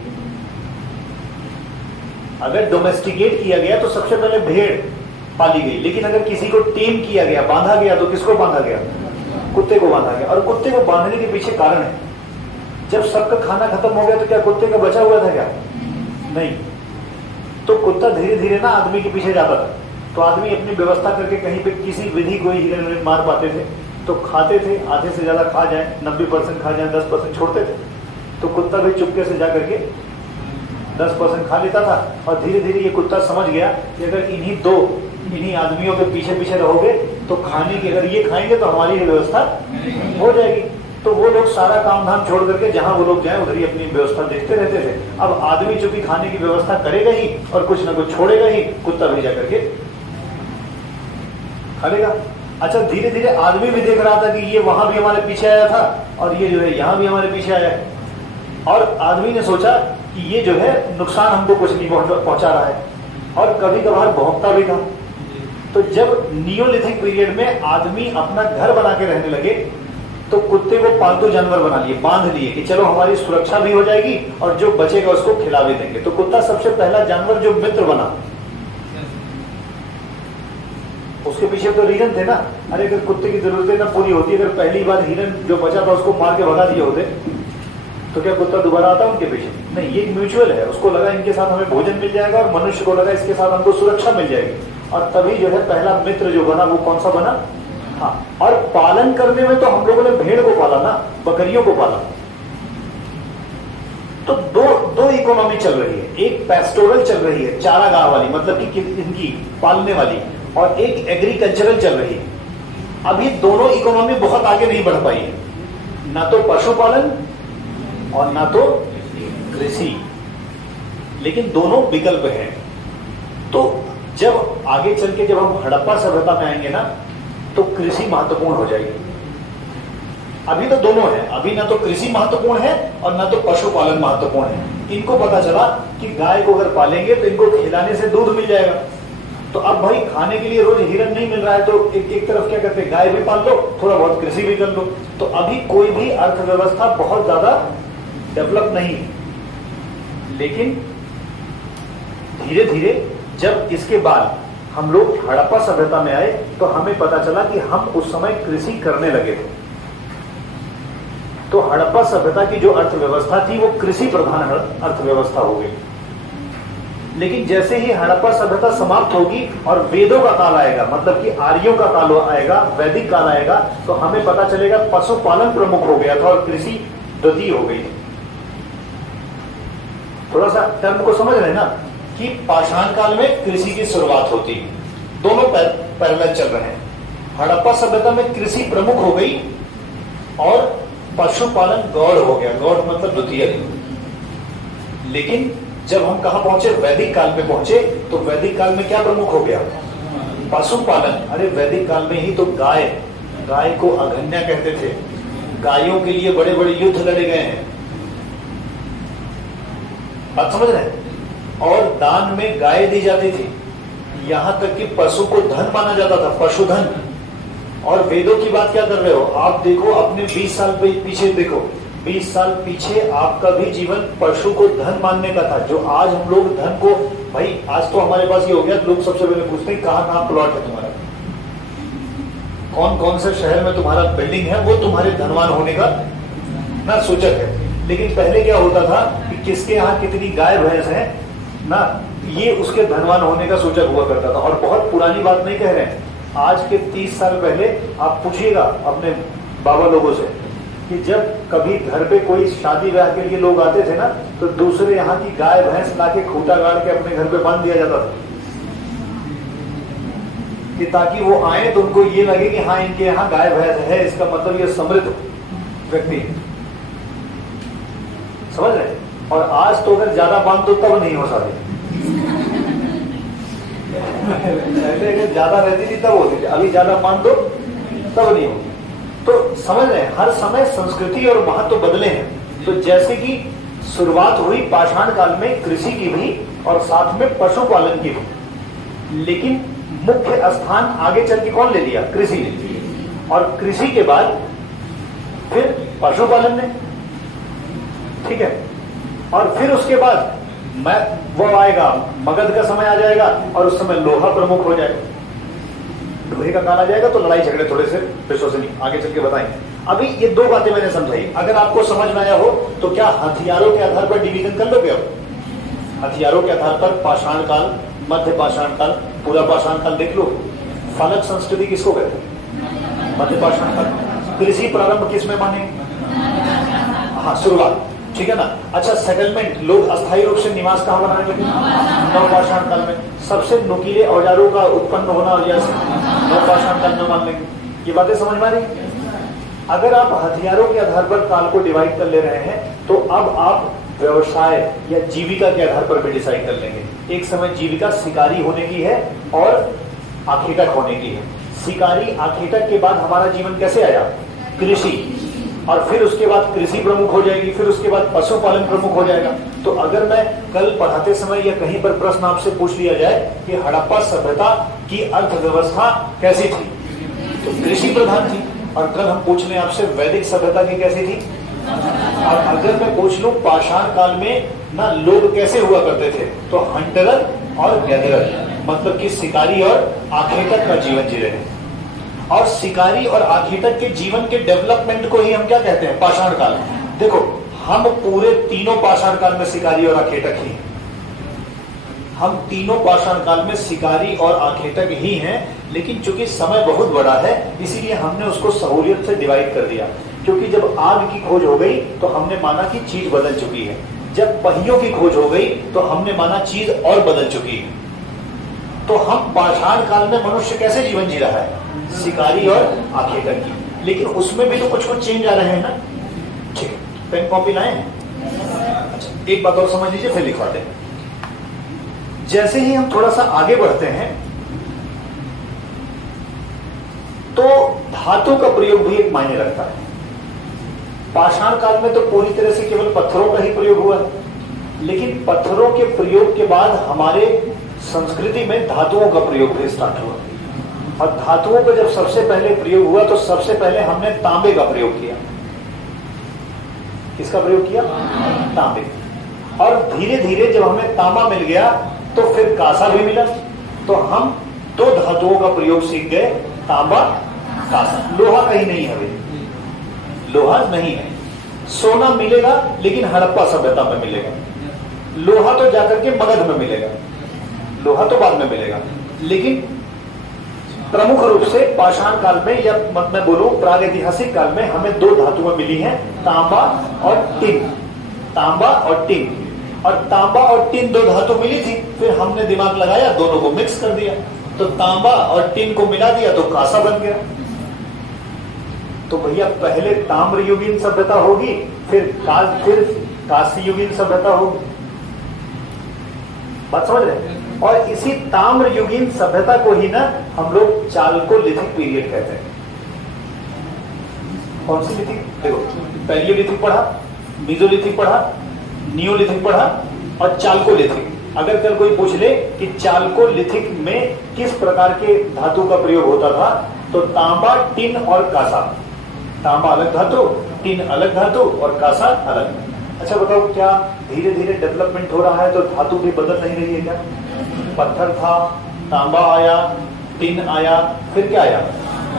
अगर डोमेस्टिकेट किया गया तो सबसे पहले भेड़ पाली गई। लेकिन अगर किसी को टेम किया गया, बांधा गया, तो किसको बांधा गया? कुत्ते को बांधा गया। और कुत्ते को बांधने के पीछे कारण है, जब सबका खाना खत्म हो गया तो क्या कुत्ते का बचा हुआ था क्या? नहीं। तो कुत्ता धीरे धीरे ना आदमी के पीछे जाता था। तो आदमी अपनी व्यवस्था करके कहीं पे किसी विधि कोई हिरन मार पाते थे तो खाते थे। आधे से ज्यादा खा जाए, 90% खा जाए, 10% छोड़ते थे। तो कुत्ता भी चुपके से जा करके 10% खा लेता था। और धीरे धीरे ये कुत्ता समझ गया कि अगर इन्हीं आदमियों के पीछे पीछे रहोगे तो खाने की, अगर ये खाएंगे तो हमारी व्यवस्था हो जाएगी। तो वो लोग सारा काम धाम छोड़ करके जहां वो लोग जाए उधर ही अपनी व्यवस्था देखते रहते थे। अब आदमी चूंकि खाने की व्यवस्था करेगा ही और कुछ ना कुछ छोड़ेगा ही, कुत्ता भी जाकर के खा लेगा। अच्छा, धीरे धीरे आदमी भी देख रहा था कि ये वहां भी हमारे पीछे आया था और ये जो है यहां भी हमारे पीछे आया है। और आदमी ने सोचा कि ये जो है नुकसान हमको कुछ नहीं पहुंचा रहा है, और कभी कभार भौंकता भी था। तो जब नियोलिथिक पीरियड में आदमी अपना घर बना के रहने लगे तो कुत्ते को पालतू जानवर बना लिए, बांध लिए कि चलो हमारी सुरक्षा भी हो जाएगी और जो बचेगा उसको खिला भी देंगे। तो कुत्ता सबसे पहला जानवर जो मित्र बना। उसके पीछे तो रीजन थे ना। अरे अगर कुत्ते की जरूरतें ना पूरी होती, अगर पहली बार हिरन जो बचा था उसको मार के भगा दिए होते तो क्या कुत्ता दोबारा आता उनके पीछे? नहीं। ये म्यूचुअल है। उसको लगा इनके साथ हमें भोजन मिल जाएगा और मनुष्य को लगा इसके साथ हमको सुरक्षा मिल जाएगी। और तभी जो है पहला मित्र जो बना वो कौन सा बना? हाँ। और पालन करने में तो हम लोगों ने भेड़ को पाला ना, बकरियों को पाला। तो दो इकोनॉमी चल रही है। एक पेस्टोरल चल रही है, चारागाह वाली, मतलब कि इनकी पालने वाली, और एक एग्रीकल्चरल चल रही है। अब ये दोनों इकोनॉमी बहुत आगे नहीं बढ़ पाई है, ना तो पशुपालन और ना तो कृषि, लेकिन दोनों विकल्प हैं। तो जब आगे चल के जब हम हड़प्पा सभ्यता में आएंगे ना तो कृषि महत्वपूर्ण हो जाएगी। अभी तो दोनों है। अभी ना तो कृषि महत्वपूर्ण है और ना तो पशुपालन महत्वपूर्ण है। इनको पता चला कि गाय को अगर पालेंगे तो इनको खिलाने से दूध मिल जाएगा। तो अब भाई खाने के लिए रोज हिरन नहीं मिल रहा है तो एक तरफ क्या करते हैं, गाय भी पाल लो, थोड़ा बहुत कृषि भी कर लो। तो अभी कोई भी अर्थव्यवस्था बहुत ज्यादा डेवलप नहीं है। लेकिन धीरे धीरे जब इसके बाद हम लोग हड़प्पा सभ्यता में आए तो हमें पता चला कि हम उस समय कृषि करने लगे थे। तो हड़प्पा सभ्यता की जो अर्थव्यवस्था थी वो कृषि प्रधान अर्थव्यवस्था हो गई। लेकिन जैसे ही हड़प्पा सभ्यता समाप्त होगी और वेदों का काल आएगा, मतलब कि आर्यों का काल आएगा, वैदिक काल आएगा, तो हमें पता चलेगा पशुपालन प्रमुख हो गया था और कृषि द्वितीय हो गई। थोड़ा सा टर्म को समझ रहे हैं ना कि पाषाण काल में कृषि की शुरुआत होती है, दोनों पैरेलल चल रहे हैं। हड़प्पा सभ्यता में कृषि प्रमुख हो गई और पशुपालन गौड़ हो गया। गौड़ मतलब द्वितीय। लेकिन जब हम कहा पहुंचे, वैदिक काल में पहुंचे, तो वैदिक काल में क्या प्रमुख हो गया? पशुपालन। अरे वैदिक काल में ही तो गाय को अघन्या कहते थे। गायों के लिए बड़े बड़े युद्ध लड़े गए हैं, बात समझ रहे हैं? और दान में गाय दी जाती थी, यहां तक कि पशु को धन माना जाता था, पशुधन। और वेदों की बात क्या कर रहे हो आप? देखो अपने 20 साल पीछे देखो, 20 साल पीछे आपका भी जीवन पशु को धन मानने का था। जो आज हम लोग धन को, भाई आज तो हमारे पास ये हो गया, लोग सबसे पहले पूछते हैं कहाँ प्लॉट है तुम्हारा, कौन कौन से शहर में तुम्हारा बिल्डिंग है, वो तुम्हारे धनवान होने का ना सूचक है। लेकिन पहले क्या होता था कि किसके यहाँ कितनी गाय भैंस है ना, ये उसके धनवान होने का सूचक हुआ करता था। और बहुत पुरानी बात नहीं कह रहे हैं, आज के 30 साल पहले आप पूछिएगा अपने बाबा लोगों से कि जब कभी घर पे कोई शादी ब्याह के लिए लोग आते थे ना, तो दूसरे यहाँ की गाय भैंस लाके खूंटा गाड़ के अपने घर पे बांध दिया जाता था कि ताकि वो आए तो उनको ये लगे कि हाँ इनके यहाँ गाय भैंस है, इसका मतलब ये समृद्ध व्यक्ति है। समझ रहे हैं? और आज तो अगर ज्यादा बांध दो तब नहीं हो शादी। पहले अगर ज्यादा रहती थी तब होती थी, अभी ज्यादा बांध दो तब नहीं होगी। तो समझ रहे हैं, हर समय संस्कृति और महत्व बदले हैं। तो जैसे कि शुरुआत हुई पाषाण काल में कृषि की भी और साथ में पशुपालन की भी, लेकिन मुख्य स्थान आगे चल के कौन ले लिया? कृषि ने। और कृषि के बाद फिर पशुपालन ने, ठीक है। और फिर उसके बाद वो आएगा, मगध का समय आ जाएगा और उस समय लोहा प्रमुख हो जाएगा। लोहे का काल आ जाएगा तो लड़ाई झगड़े थोड़े से विश्वसनीय आगे चल के बताएंगे। अभी ये दो बातें मैंने समझाई, अगर आपको समझ में आया हो तो क्या हथियारों के आधार पर डिवीजन कर लोगे? अब हथियारों के आधार पर पाषाण काल, मध्य पाषाण काल, पूरा पाषाण काल देख लो। फलक संस्कृति किसको कहते हैं? मध्य पाषाण काल। कृषि प्रारंभ किस में माने? हाँ, शुरुआत, ठीक है ना। अच्छा, सेटलमेंट, लोग अस्थायी रूप से निवास कहाँ बनाने लगे? नवपाषाण काल में। सबसे नुकीले औजारों का उत्पन्न होना और जैसे नवपाषाण काल में मान लेंगे। ये बातें समझ में आ रही? अगर आप हथियारों के आधार पर काल को डिवाइड कर ले रहे हैं तो अब आप व्यवसाय या जीविका के आधार पर भी डिसाइड कर लेंगे। एक समय जीविका शिकारी होने की है और आखेटक होने की है। शिकारी आखेटक के बाद हमारा जीवन कैसे आया? कृषि। और फिर उसके बाद कृषि प्रमुख हो जाएगी, फिर उसके बाद पशुपालन प्रमुख हो जाएगा। तो अगर मैं कल पढ़ाते समय या कहीं पर प्रश्न आपसे पूछ लिया जाए कि हड़प्पा सभ्यता की अर्थव्यवस्था कैसी थी, तो कृषि प्रधान थी। और कल हम पूछ लें आपसे वैदिक सभ्यता की कैसी थी, और अगर मैं पूछ लूं पाषाण काल में ना लोग कैसे हुआ करते थे, तो हंटरर और गैदरर, मतलब कि शिकारी और आखेटक का जीवन जी रहे हैं। और शिकारी और आखेटक के जीवन के डेवलपमेंट को ही हम क्या कहते हैं? पाषाण काल। देखो, हम पूरे तीनों पाषाण काल में शिकारी और आखेटक ही हैं। हम तीनों पाषाण काल में शिकारी और आखेटक ही हैं, लेकिन चूंकि समय बहुत बड़ा है इसीलिए हमने उसको सहूलियत से डिवाइड कर दिया। क्योंकि जब आग की खोज हो गई तो हमने माना कि चीज बदल चुकी है, जब पहियों की खोज हो गई तो हमने माना चीज और बदल चुकी है। तो हम पाषाण काल में मनुष्य कैसे जीवन जी रहा है? शिकारी और आखेटक की। लेकिन उसमें भी तो कुछ कुछ चेंज आ रहे हैं ना। ठीक है, पेन कॉपी लाए हैं? अच्छा, एक बात और समझ लीजिए फिर लिखवाते हैं। जैसे ही हम थोड़ा सा आगे बढ़ते हैं तो धातु का प्रयोग भी एक मायने रखता है। पाषाण काल में तो पूरी तरह से केवल पत्थरों का ही प्रयोग हुआ है, लेकिन पत्थरों के प्रयोग के बाद हमारे संस्कृति में धातुओं का प्रयोग भी स्टार्ट हुआ। और धातुओं का जब सबसे पहले प्रयोग हुआ तो सबसे पहले हमने तांबे का प्रयोग किया। किसका प्रयोग किया? तांबे। और धीरे धीरे जब हमें तांबा मिल गया तो फिर कांसा भी मिला। तो हम दो धातुओं का प्रयोग सीख गए, तांबा, कांसा। लोहा कहीं नहीं है, लोहा नहीं है। सोना मिलेगा लेकिन हड़प्पा सभ्यता में मिलेगा। लोहा तो जाकर के मगध में मिलेगा, लोहा तो बाद में मिलेगा। लेकिन प्रमुख रूप से पाषाण काल में या मैं बोलूं प्रागैतिहासिक काल में हमें दो धातुएं मिली हैं, तांबा और टिन। तांबा और टिन। और तांबा और टिन दो धातु मिली थी, फिर हमने दिमाग लगाया, दोनों को मिक्स कर दिया, तो तांबा और टिन को मिला दिया तो कांसा बन गया। तो भैया पहले ताम्रयुगीन सभ्यता होगी, फिर कांस्य युगीन सभ्यता होगी। बात समझ रहे हैं? और इसी ताम्रयुगीन सभ्यता को ही ना हम लोग चाल्कोलिथिक पीरियड कहते हैं। कौन सी लिथिक? देखो, पैलियोलिथिक पढ़ा, मीजोलिथिक पढ़ा, नियोलिथिक पढ़ा और चाल्कोलिथिक। अगर कल कोई पूछ ले कि चाल्कोलिथिक में किस प्रकार के धातु का प्रयोग होता था, तो तांबा, टिन और कांसा। तांबा अलग धातु, टिन अलग धातु और कांसा अलग। अच्छा बताओ, क्या धीरे धीरे डेवलपमेंट हो रहा है तो धातु भी बदल नहीं रही है क्या? पत्थर था, तांबा आया, टिन आया, फिर क्या आया?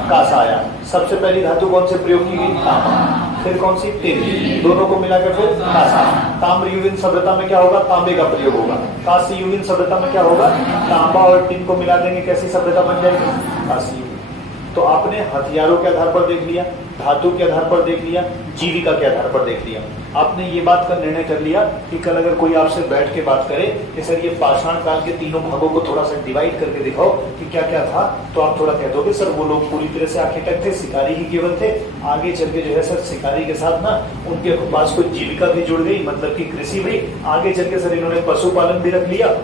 कांसा आया। सबसे पहली धातु कौन से प्रयोग की गई? तांबा। फिर कौन सी? टिन। दोनों को मिलाकर फिर कांसा। ताम्रयुगीन सभ्यता में क्या होगा? तांबे का प्रयोग होगा। कांस्य युगीन सभ्यता में क्या होगा? तांबा और टिन को मिला देंगे, कैसी सभ्यता बन जाएगी? कांस्य युगीन। तो आपने हथियारों के आधार पर देख लिया, धातु के आधार पर देख लिया, जीविका के आधार पर देख लिया। आपने ये बात का निर्णय कर लिया कि कल अगर कोई आपसे बैठ के बात करे कि सर ये पाषाण काल के तीनों भागों को थोड़ा सा डिवाइड करके दिखाओ कि क्या क्या था, तो आप थोड़ा कह दोगे सर वो लोग पूरी तरह से आर्किटेक्ट थे, शिकारी ही केवल थे। आगे चल के जो है सर शिकारी के साथ ना उनके पास कोई जीविका भी जुड़ गई, मतलब की कृषि भी। आगे चल के सर इन्होंने पशुपालन भी रख लिया,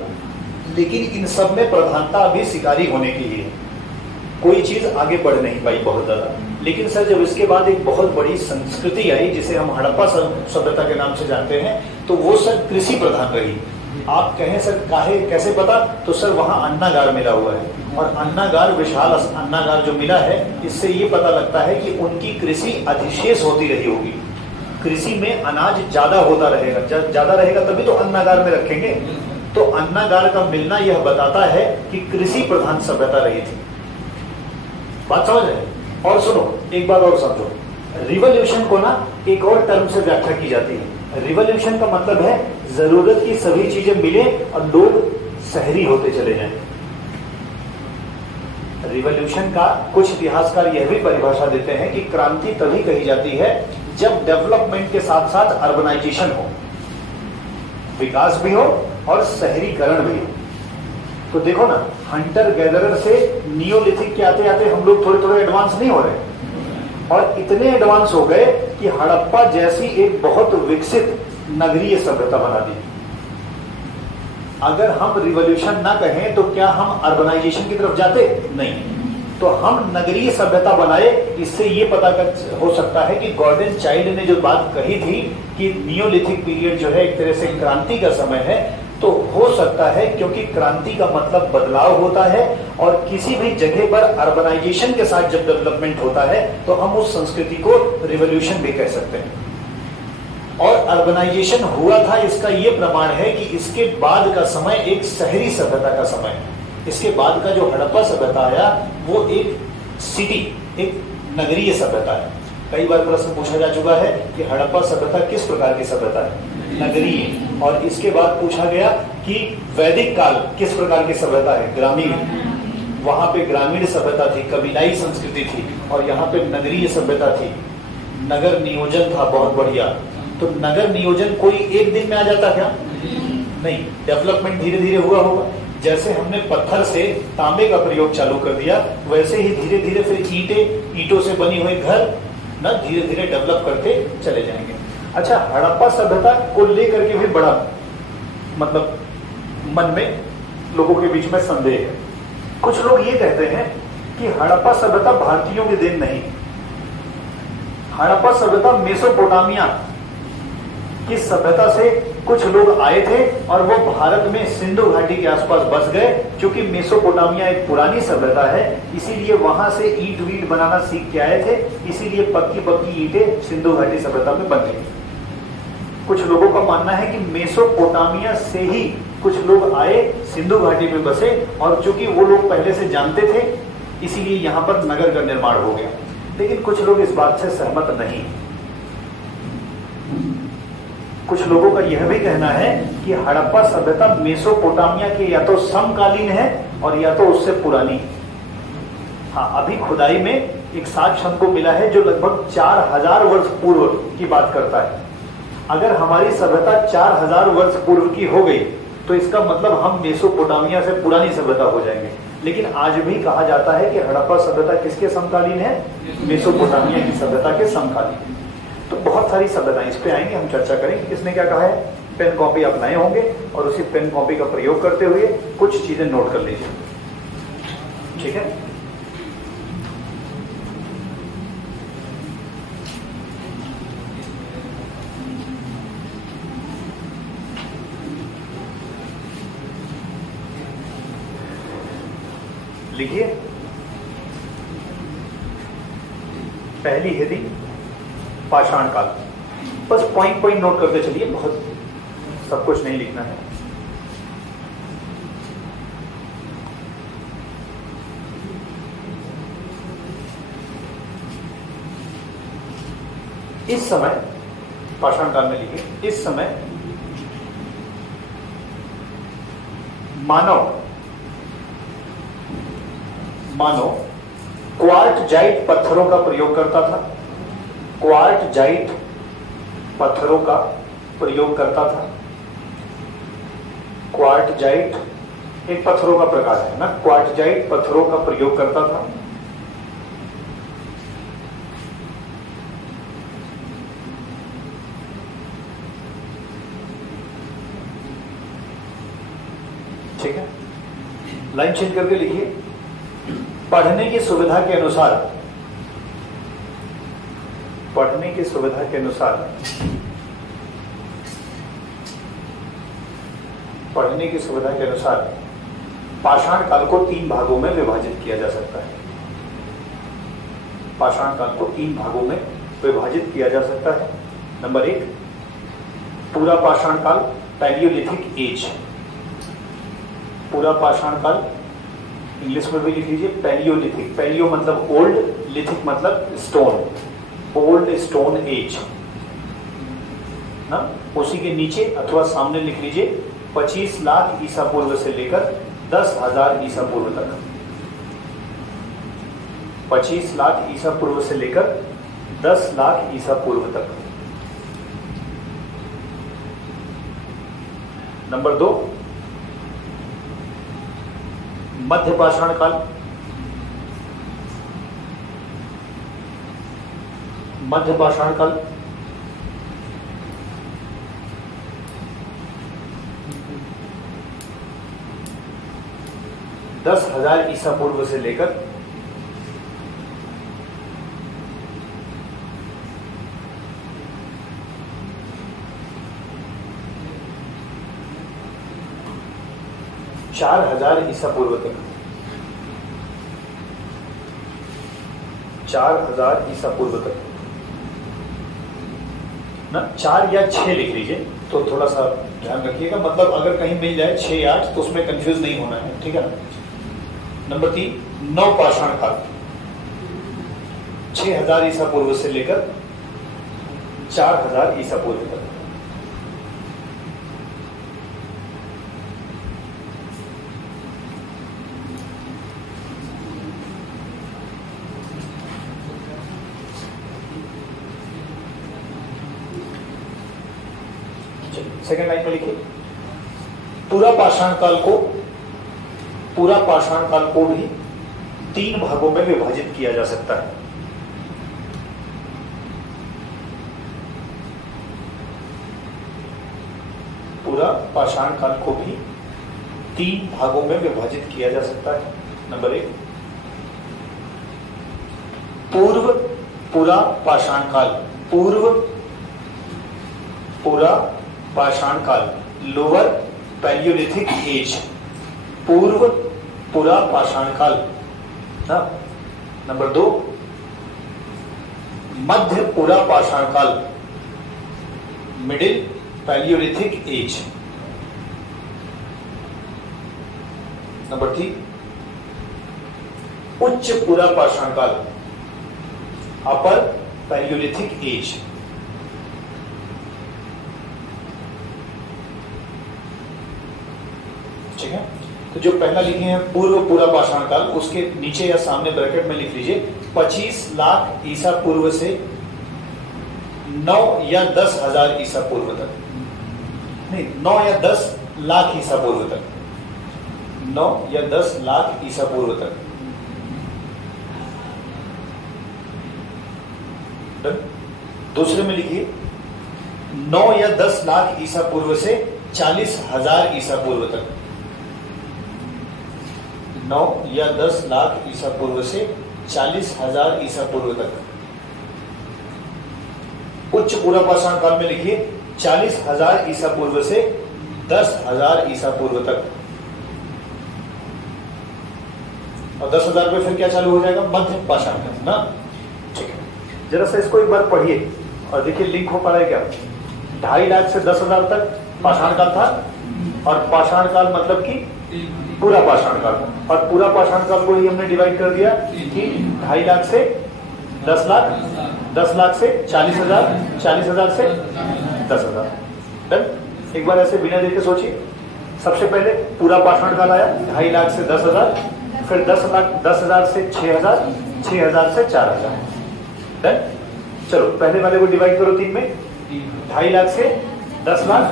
लेकिन इन सब में प्रधानता अभी शिकारी होने की ही है, कोई चीज आगे बढ़ नहीं पाई बहुत ज्यादा। लेकिन सर जब इसके बाद एक बहुत बड़ी संस्कृति आई जिसे हम हड़प्पा सभ्यता के नाम से जानते हैं, तो वो सर कृषि प्रधान रही। आप कहें सर काहे कैसे पता, तो सर वहां अन्नागार मिला हुआ है, और अन्नागार विशाल अन्नागार जो मिला है, इससे ये पता लगता है कि उनकी कृषि अधिशेष होती रही होगी। कृषि में अनाज ज्यादा होता रहेगा, ज्यादा रहेगा तभी तो अन्नागार में रखेंगे। तो अन्नागार का मिलना यह बताता है कि कृषि प्रधान सभ्यता रही थी। बात समझ रहे हैं? और सुनो एक बात और समझो, रिवॉल्यूशन को ना एक और टर्म से व्याख्या की जाती है। रिवॉल्यूशन का मतलब है जरूरत की सभी चीजें मिले और लोग शहरी होते चले जाएं। रिवॉल्यूशन का कुछ इतिहासकार यह भी परिभाषा देते हैं कि क्रांति तभी कही जाती है जब डेवलपमेंट के साथ साथ अर्बनाइजेशन हो, विकास भी हो और शहरीकरण भी हो। तो देखो ना, हंटर गैदरर से नियोलिथिक के आते आते हम लोग थोड़े थोड़े एडवांस नहीं हो रहे, और इतने एडवांस हो गए कि हड़प्पा जैसी एक बहुत विकसित नगरीय सभ्यता बना दी। अगर हम रिवॉल्यूशन ना कहें तो क्या हम अर्बनाइजेशन की तरफ जाते? नहीं। तो हम नगरीय सभ्यता बनाए। इससे ये पता हो सकता है कि गॉर्डन चाइल्ड ने जो बात कही थी कि नियोलिथिक पीरियड जो है एक तरह से क्रांति का समय है, तो हो सकता है क्योंकि क्रांति का मतलब बदलाव होता है, और किसी भी जगह पर अर्बनाइजेशन के साथ जब डेवलपमेंट होता है तो हम उस संस्कृति को रिवॉल्यूशन भी कह सकते हैं। और अर्बनाइजेशन हुआ था, इसका यह प्रमाण है कि इसके बाद का समय एक शहरी सभ्यता का समय है। इसके बाद का जो हड़प्पा सभ्यता आया वो एक सिटी, एक नगरीय सभ्यता है। कई बार प्रश्न पूछा जा चुका है कि हड़प्पा सभ्यता किस प्रकार की सभ्यता है? नगरीय। और इसके बाद पूछा गया कि वैदिक काल किस प्रकार की सभ्यता है? ग्रामीण। वहां पे ग्रामीण सभ्यता थी, कबीलाई संस्कृति थी, और यहाँ पे नगरीय सभ्यता थी। नगर नियोजन था बहुत बढ़िया। तो नगर नियोजन कोई एक दिन में आ जाता क्या? नहीं, डेवलपमेंट धीरे धीरे हुआ होगा। जैसे हमने पत्थर से तांबे का प्रयोग चालू कर दिया, वैसे ही धीरे धीरे फिर ईंटों से बनी हुई घर ना धीरे धीरे डेवलप करते चले जाएंगे। अच्छा, हड़प्पा सभ्यता को लेकर के भी बड़ा मतलब मन में लोगों के बीच में संदेह है। कुछ लोग ये कहते हैं कि हड़प्पा सभ्यता भारतीयों की देन नहीं। हड़प्पा सभ्यता मेसोपोटामिया की सभ्यता से कुछ लोग आए थे और वो भारत में सिंधु घाटी के आसपास बस गए। क्योंकि मेसोपोटामिया एक पुरानी सभ्यता है, इसीलिए वहां से ईंट वीट बनाना सीख के आए थे, इसीलिए पक्की पक्की ईंटें सिंधु घाटी सभ्यता में बन गई। कुछ लोगों का मानना है कि मेसोपोटामिया से ही कुछ लोग आए, सिंधु घाटी में बसे, और चूंकि वो लोग पहले से जानते थे इसीलिए यहां पर नगर का निर्माण हो गया। लेकिन कुछ लोग इस बात से सहमत नहीं। कुछ लोगों का यह भी कहना है कि हड़प्पा सभ्यता मेसोपोटामिया के या तो समकालीन है और या तो उससे पुरानी। हाँ, अभी खुदाई में एक साक्ष्य हमको मिला है जो लगभग 4000 वर्ष पूर्व की बात करता है। अगर हमारी सभ्यता 4000 वर्ष पूर्व की हो गई तो इसका मतलब हम मेसोपोटामिया से पुरानी सभ्यता हो जाएंगे। लेकिन आज भी कहा जाता है कि हड़प्पा सभ्यता किसके समकालीन है? मेसोपोटामिया की सभ्यता के समकालीन। तो बहुत सारी सभ्यताएं, इस पे आएंगे, हम चर्चा करेंगे किसने क्या कहा है। पेन कॉपी आप लाए होंगे और उसी पेन कॉपी का प्रयोग करते हुए कुछ चीजें नोट कर लीजिए, ठीक है? लिखिए, पहली हेडिंग पाषाण काल। बस पॉइंट पॉइंट नोट करते चलिए, बहुत सब कुछ नहीं लिखना है। इस समय पाषाण काल में लिखिए, इस समय मानव क्वार्टजाइट पत्थरों का प्रयोग करता था। क्वार्टजाइट पत्थरों का प्रयोग करता था। क्वार्टजाइट एक पत्थरों का प्रकार है ना, क्वार्टजाइट पत्थरों का प्रयोग करता था। ठीक है, लाइन चेंज करके लिखिए। पढ़ने की सुविधा के अनुसार, पढ़ने की सुविधा के अनुसार, पढ़ने की सुविधा के अनुसार पाषाण काल को 3 भागों में विभाजित किया जा सकता है। पाषाण काल को 3 भागों में विभाजित किया जा सकता है। नंबर 1, पूरा पाषाण काल, पैलियोलिथिक एज। पूरा पाषाण काल इंग्लिश में भी लिख लीजिए पैलियोलिथिक। पैलियो मतलब ओल्ड, लिथिक मतलब स्टोन, ओल्ड स्टोन एज ना। उसी के नीचे अथवा सामने लिख लीजिए 25 लाख ईसा पूर्व से लेकर 10,000 ईसा पूर्व तक। 25 लाख ईसा पूर्व से लेकर 10 लाख ईसा पूर्व तक। नंबर 2, मध्य पाषाण काल। मध्य पाषाण काल 10,000 ईसा पूर्व से लेकर 4,000 ईसा पूर्व तक। 4,000 ईसा पूर्व तक ना। 4 या 6 लिख लीजिए तो थोड़ा सा ध्यान रखिएगा, मतलब अगर कहीं मिल जाए 6 या 8 तो उसमें कंफ्यूज नहीं होना है, ठीक है ना। नंबर 3, नव पाषाण काल। 6,000 ईसा पूर्व से लेकर 4,000 ईसा पूर्व तक। सेकेंड लाइन में लिखिए, पूरा पाषाण काल को, पूरा पाषाण काल को भी 3 भागों में विभाजित किया जा सकता है। पूरा पाषाण काल को भी 3 भागों में विभाजित किया जा सकता है। नंबर 1, पूर्व पूरा पाषाण काल। पूर्व पूरा पाषाण काल, लोअर पैलियोलिथिक एज। पूर्व पूरा पाषाण काल ना। नंबर 2, मध्य पूरा पाषाण काल, मिडिल पैलियोलिथिक एज। नंबर 3, उच्च पूरा पाषाण काल, अपर पैलियोलिथिक एज। ठीक है, तो जो पहला लिखे हैं पूर्व पूरा पाषाण काल, उसके नीचे या सामने ब्रैकेट में लिख लीजिए 25 लाख ईसा पूर्व से 9 या 10,000 ईसा पूर्व तक। नहीं, 9 या 10 लाख ईसा पूर्व तक। 9 या 10 लाख ईसा पूर्व तक। दूसरे में लिखिए 9 या 10 लाख ईसा पूर्व से 40,000 ईसा पूर्व तक। 9 या 10 लाख ईसा पूर्व से 40,000 ईसा पूर्व तक। उच्च पूरा पाषाण काल में लिखिए 40,000 ईसा पूर्व से 10,000 ईसा पूर्व तक। और 10,000 पे फिर क्या चालू हो जाएगा? मध्य पाषाण काल ना। ठीक है, जरा सा इसको एक बार पढ़िए और देखिए लिंक हो पा रहा है क्या। 2.5 लाख से 10,000 तक पाषाण काल था, और पाषाण काल मतलब कि पूरा पाषाण काल, और पूरा पाषाण काल को ही हमने डिवाइड कर दिया कि 2.5 लाख से 10 लाख, 10 लाख से 40,000, 40,000 से 10,000। डन। एक बार ऐसे बिना देखे सोचिए। सबसे पहले पूरा पाषाण काल आया 2.5 लाख से 10,000, फिर 10 लाख 10,000 से 6,000, 6,000 से 4,000। डन। चलो पहले वाले को डिवाइड करो 3 में। 2.5 लाख से 10 लाख,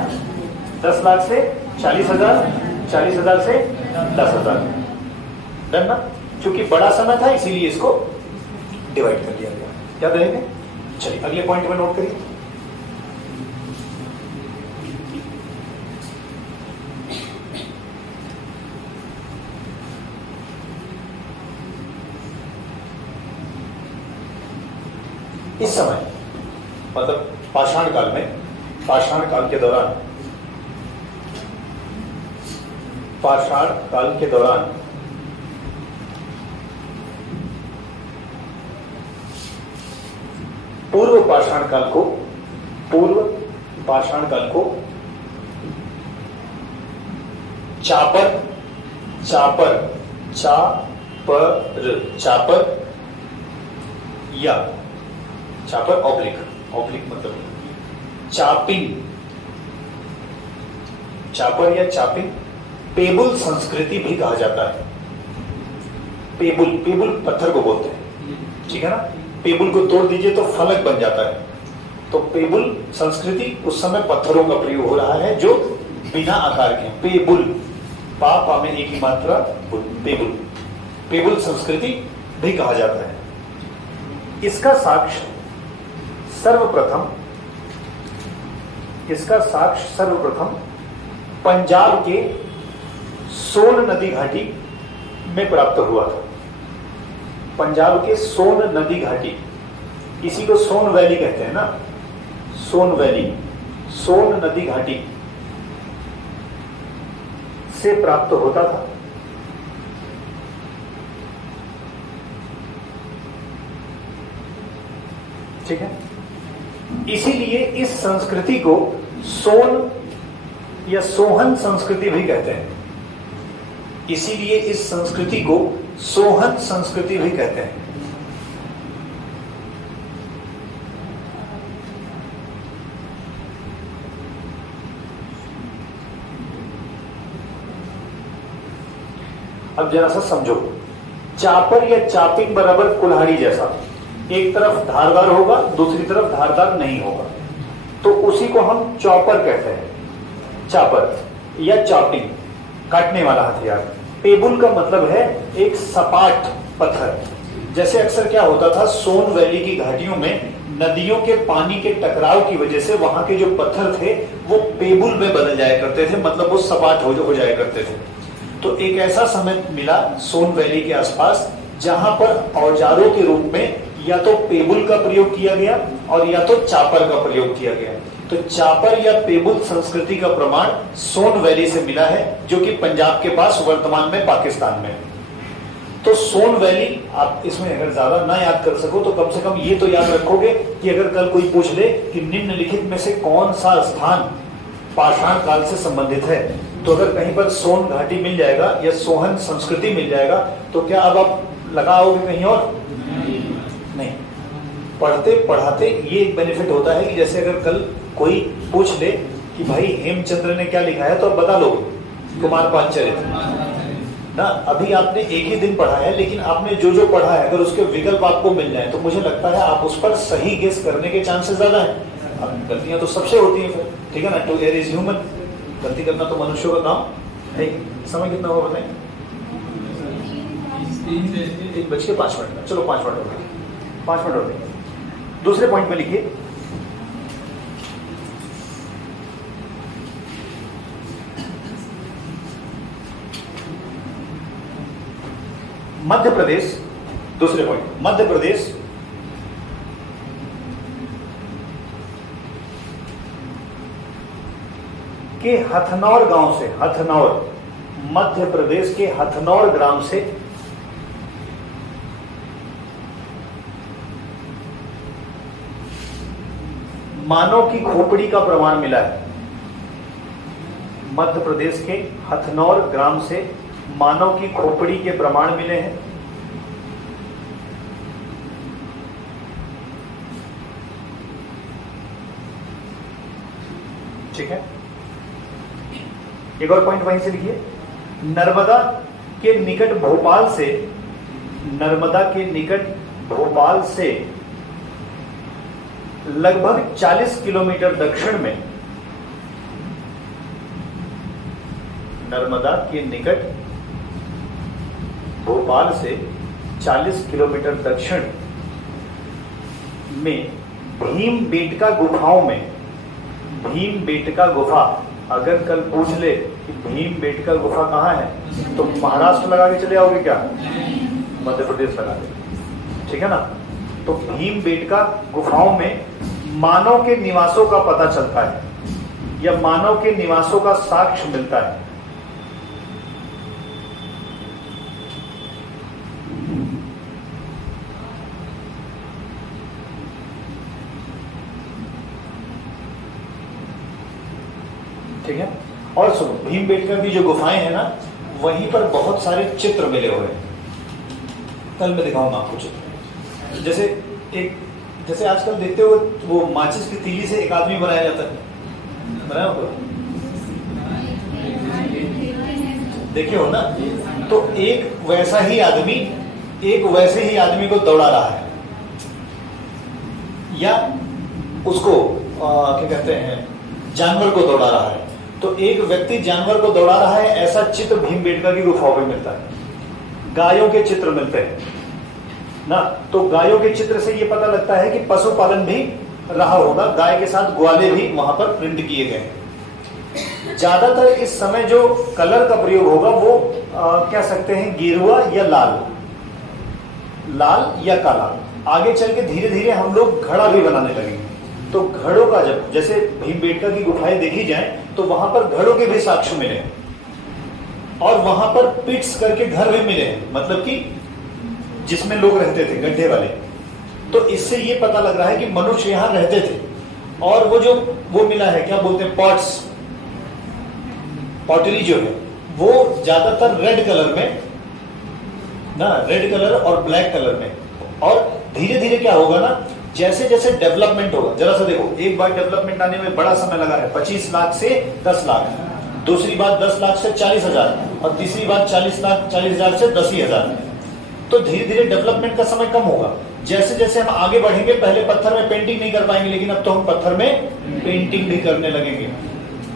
10 लाख से 40,000, 40,000 से 10,000। डन ना। क्योंकि बड़ा समय था इसीलिए इसको डिवाइड कर दिया गया। याद रहेंगे। चलिए अगले पॉइंट में नोट करिए। इस समय मतलब पाषाण काल में, पाषाण काल के दौरान, पाषाण काल के दौरान पूर्व पाषाण काल को, पूर्व पाषाण काल को चापर, चापर, चापर, चापर या चापर ऑब्लिक, ऑब्लिक मतलब चापिंग, चापर या चापिंग, पेबुल संस्कृति भी कहा जाता है। पेबुल, पेबुल पत्थर को बोलते हैं, ठीक है ना। पेबुल को तोड़ दीजिए तो फलक बन जाता है। तो पेबुल संस्कृति, उस समय पत्थरों का प्रयोग हो रहा है जो बिना आकार के। पेबुल, पा में एक ही मात्रा, पेबुल, पेबुल संस्कृति भी कहा जाता है। इसका साक्ष्य सर्वप्रथम, इसका साक्ष्य सर्वप्रथम पंजाब के सोन नदी घाटी में प्राप्त हुआ था। पंजाब के सोन नदी घाटी, इसी को सोन वैली कहते हैं ना, सोन वैली, सोन नदी घाटी से प्राप्त होता था। ठीक है। इसीलिए इस संस्कृति को सोन या सोहन संस्कृति भी कहते हैं। इसीलिए इस संस्कृति को सोहन संस्कृति भी कहते हैं। अब जरा सा समझो, चापर या चापिंग बराबर कुल्हाड़ी जैसा, एक तरफ धारदार होगा, दूसरी तरफ धारदार नहीं होगा, तो उसी को हम चॉपर कहते हैं। चापर या चॉपिंग, काटने वाला हथियार। पेबुल का मतलब है एक सपाट पत्थर। जैसे अक्सर क्या होता था, सोन वैली की घाटियों में नदियों के पानी के टकराव की वजह से वहां के जो पत्थर थे वो पेबुल में बदल जाया करते थे, मतलब वो सपाट हो जाया करते थे। तो एक ऐसा समय मिला सोन वैली के आसपास जहां पर औजारों के रूप में या तो पेबुल का प्रयोग किया गया और या तो चापर का प्रयोग किया गया। तो चापर या पेबुल संस्कृति का प्रमाण सोन वैली से मिला है, जो कि पंजाब के पास वर्तमान में पाकिस्तान में। तो सोन वैली, आप इसमें अगर ज्यादा ना याद कर सको तो कम से कम ये तो याद रखोगे कि अगर कल कोई पूछ ले कि निम्नलिखित में से कौन सा स्थान पाषाण काल से संबंधित है, तो अगर कहीं पर सोन घाटी मिल जाएगा या सोहन संस्कृति मिल जाएगा तो क्या अब आप लगाओगे कहीं और? नहीं। पढ़ते पढ़ाते ये एक बेनिफिट होता है कि जैसे अगर कल कोई पूछ ले कि भाई हेमचंद्र ने क्या लिखा है तो आप बता लोगे, कुमार पांचचरित्र ना। अभी आपने एक ही दिन पढ़ा है, लेकिन आपने जो जो पढ़ा है अगर उसके विकल्प आपको मिल जाए तो मुझे लगता है आप उस पर सही गेस करने के चांसेस ज्यादा है। अब गलतियां तो सबसे होती हैं फिर, ठीक है ना। टू एयर इज ह्यूमन, गलती करना तो मनुष्यों का काम है। समय कितना हुआ बताएं? 1:05। चलो 5 मिनट हो गए, 5 मिनट हो गए। दूसरे पॉइंट में लिखिए, मध्य प्रदेश, दूसरे पॉइंट, मध्य प्रदेश के हथनौर गांव से, हथनौर, मध्य प्रदेश के हथनौर ग्राम से मानव की खोपड़ी का प्रमाण मिला है। मध्य प्रदेश के हथनौर ग्राम से मानव की खोपड़ी के प्रमाण मिले हैं। ठीक है। एक और पॉइंट वहीं से लिखिए, नर्मदा के निकट भोपाल से, नर्मदा के निकट भोपाल से लगभग 40 किलोमीटर दक्षिण में नर्मदा के निकट, भोपाल से 40 किलोमीटर दक्षिण में भीमबेटका गुफाओं में, भीमबेटका गुफा, अगर कल पूछ ले कि भीमबेटका गुफा कहाँ है तो महाराष्ट्र लगा के चले आओगे क्या? मध्य प्रदेश लगा के, ठीक है ना? तो भीमबेटका गुफाओं में मानव के निवासों का पता चलता है या मानव के निवासों का साक्ष्य मिलता है। ठीक है। और सुनो, भीमबेटका की जो गुफाएं हैं ना, वहीं पर बहुत सारे चित्र मिले हुए हैं। कल मैं दिखाऊंगा आपको चित्र। जैसे आजकल देखते हो वो माचिस की तीली से एक आदमी बनाया जाता है, बनाया हो? देखे हो ना? तो एक वैसा ही आदमी एक वैसे ही आदमी को दौड़ा रहा है, या उसको क्या कहते हैं, जानवर को दौड़ा रहा है। तो एक व्यक्ति जानवर को दौड़ा रहा है, ऐसा चित्र भीमबेटका की गुफाओं में मिलता है। गायों के चित्र मिलते हैं ना, तो गायों के चित्र से यह पता लगता है कि पशुपालन भी रहा होगा, गाय के साथ ग्वाले भी वहां पर प्रिंट किए गए। ज्यादातर इस समय जो कलर का प्रयोग होगा वो कह सकते हैं गेरुआ या लाल या काला। आगे चल के धीरे धीरे हम लोग घड़ा भी बनाने लगेंगे। तो घड़ों का जब जैसे भीमबेटका की गुफाएं देखी जाए तो वहां पर घड़ों के भी साक्ष्य मिले हैं, और वहां पर पिट्स करके घर भी मिले हैं, मतलब कि जिसमें लोग रहते थे, गड्ढे वाले। तो इससे ये पता लग रहा है कि मनुष्य यहां रहते थे। और वो मिला है, क्या बोलते हैं, पॉट्स, पॉटरी जो है वो ज्यादातर रेड कलर में ना, रेड कलर और ब्लैक कलर में। और धीरे धीरे क्या होगा ना, जैसे जैसे डेवलपमेंट होगा, जरा सा देखो, एक बार डेवलपमेंट आने में बड़ा समय लगा है, 25 लाख से 10 लाख, दूसरी बात 10 लाख से 40,000, और तीसरी बात 40,000 से 10,000। तो धीरे धीरे डेवलपमेंट का समय कम होगा। जैसे जैसे हम आगे बढ़ेंगे, पहले पत्थर में पेंटिंग नहीं कर पाएंगे, लेकिन अब तो हम पत्थर में पेंटिंग भी करने लगेंगे।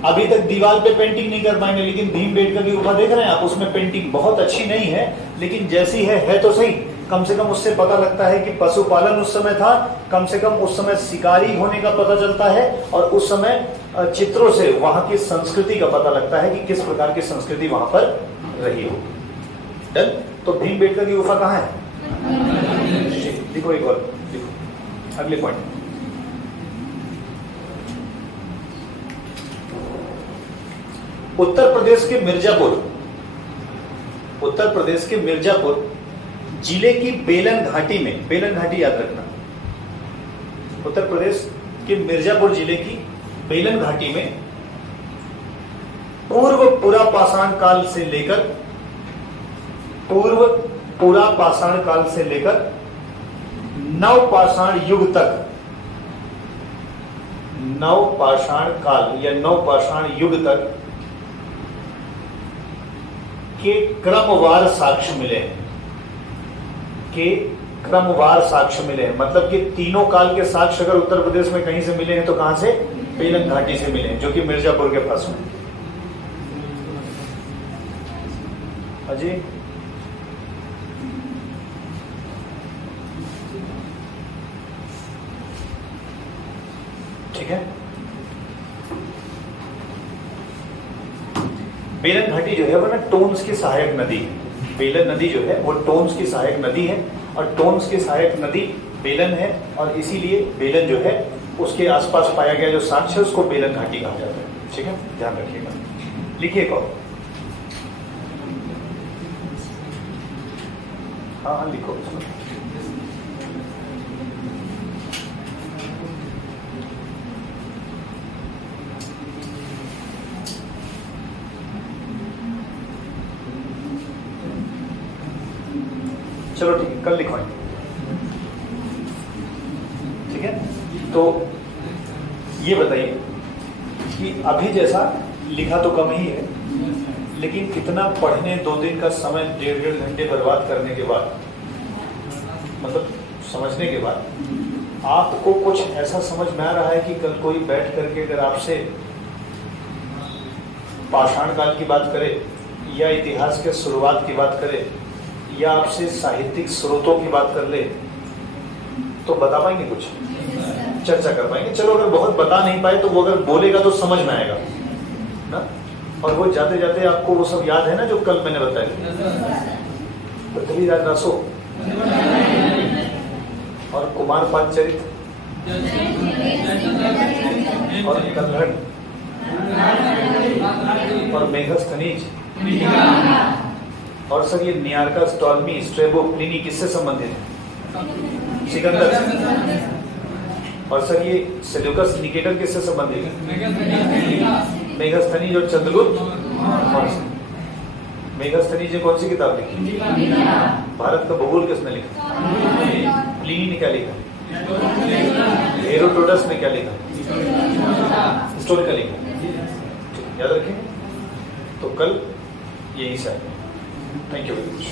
अभी तक दीवार पे पेंटिंग नहीं कर पाएंगे, लेकिन भीमबेटका की गुफा देख रहे हैं आप, उसमें पेंटिंग बहुत अच्छी नहीं है, लेकिन जैसी है तो सही। कम से कम उससे पता लगता है कि पशुपालन उस समय था, कम से कम उस समय शिकारी होने का पता चलता है, और उस समय चित्रों से वहां की संस्कृति का पता लगता है कि किस प्रकार की संस्कृति वहां पर रही हो। डन? तो भीमबेटका की गुफा कहाँ है? देखो एक और, देखो अगले पॉइंट। उत्तर प्रदेश के मिर्जापुर जिले की बेलन घाटी में, बेलन घाटी याद रखना, उत्तर प्रदेश के मिर्जापुर जिले की बेलन घाटी में पूर्व पुरापाषाण काल से लेकर नवपाषाण युग तक, नवपाषाण काल या नवपाषाण युग तक के क्रमवार साक्ष्य मिले हैं। मतलब कि तीनों काल के साक्ष्य अगर उत्तर प्रदेश में कहीं से मिले हैं तो कहां से? बेलन घाटी से मिले हैं, जो कि मिर्जापुर के पास में। अजय ठीक है। बेलन घाटी जो है वो ना टोन्स की सहायक नदी है। बेलन नदी जो है वो टोन्स की सहायक नदी है, और टोन्स की सहायक नदी बेलन है, और इसीलिए बेलन जो है उसके आसपास पाया गया जो साक्ष्य उसको बेलन घाटी कहा जाता है। ठीक है, ध्यान रखिएगा। लिखिए कौन? हाँ लिखो उसको। चलो ठीक है, कल लिखवाएंगे। ठीक है, तो ये बताइए कि अभी जैसा लिखा तो कम ही है, लेकिन इतना पढ़ने 2 दिन का समय 1.5 घंटे बर्बाद करने के बाद, मतलब समझने के बाद आपको कुछ ऐसा समझ में आ रहा है कि कल कोई बैठ करके अगर आपसे पाषाण काल की बात करे या इतिहास के शुरुआत की बात करे या आपसे साहित्यिक स्रोतों की बात कर ले तो बता पाएंगे, कुछ चर्चा कर पाएंगे? चलो अगर बहुत बता नहीं पाए तो वो अगर बोलेगा तो समझ में आएगा ना। और वो जाते जाते आपको वो सब याद है ना जो कल मैंने बताया, पृथ्वीराज रासो और कुमार पांचचरित और कल्हड़ और मेघस्थनीज और सर ये नियार्का, टॉलमी, स्ट्रेबो, प्लिनी किससे संबंधित है? सिकंदर। और सर ये सेल्यूकस, निकेटर किससे संबंधित है? मेघस्थनीज और चंद्रगुप्त। मेघस्थनीज ने कौन सी किताब लिखी? भारत का भूगोल किसने लिखा? प्लिनी ने क्या लिखा? हेरोडोटस ने क्या लिखा? हिस्टोरिकल लिखा। याद रखेंगे। तो कल यही से। Thank you very much.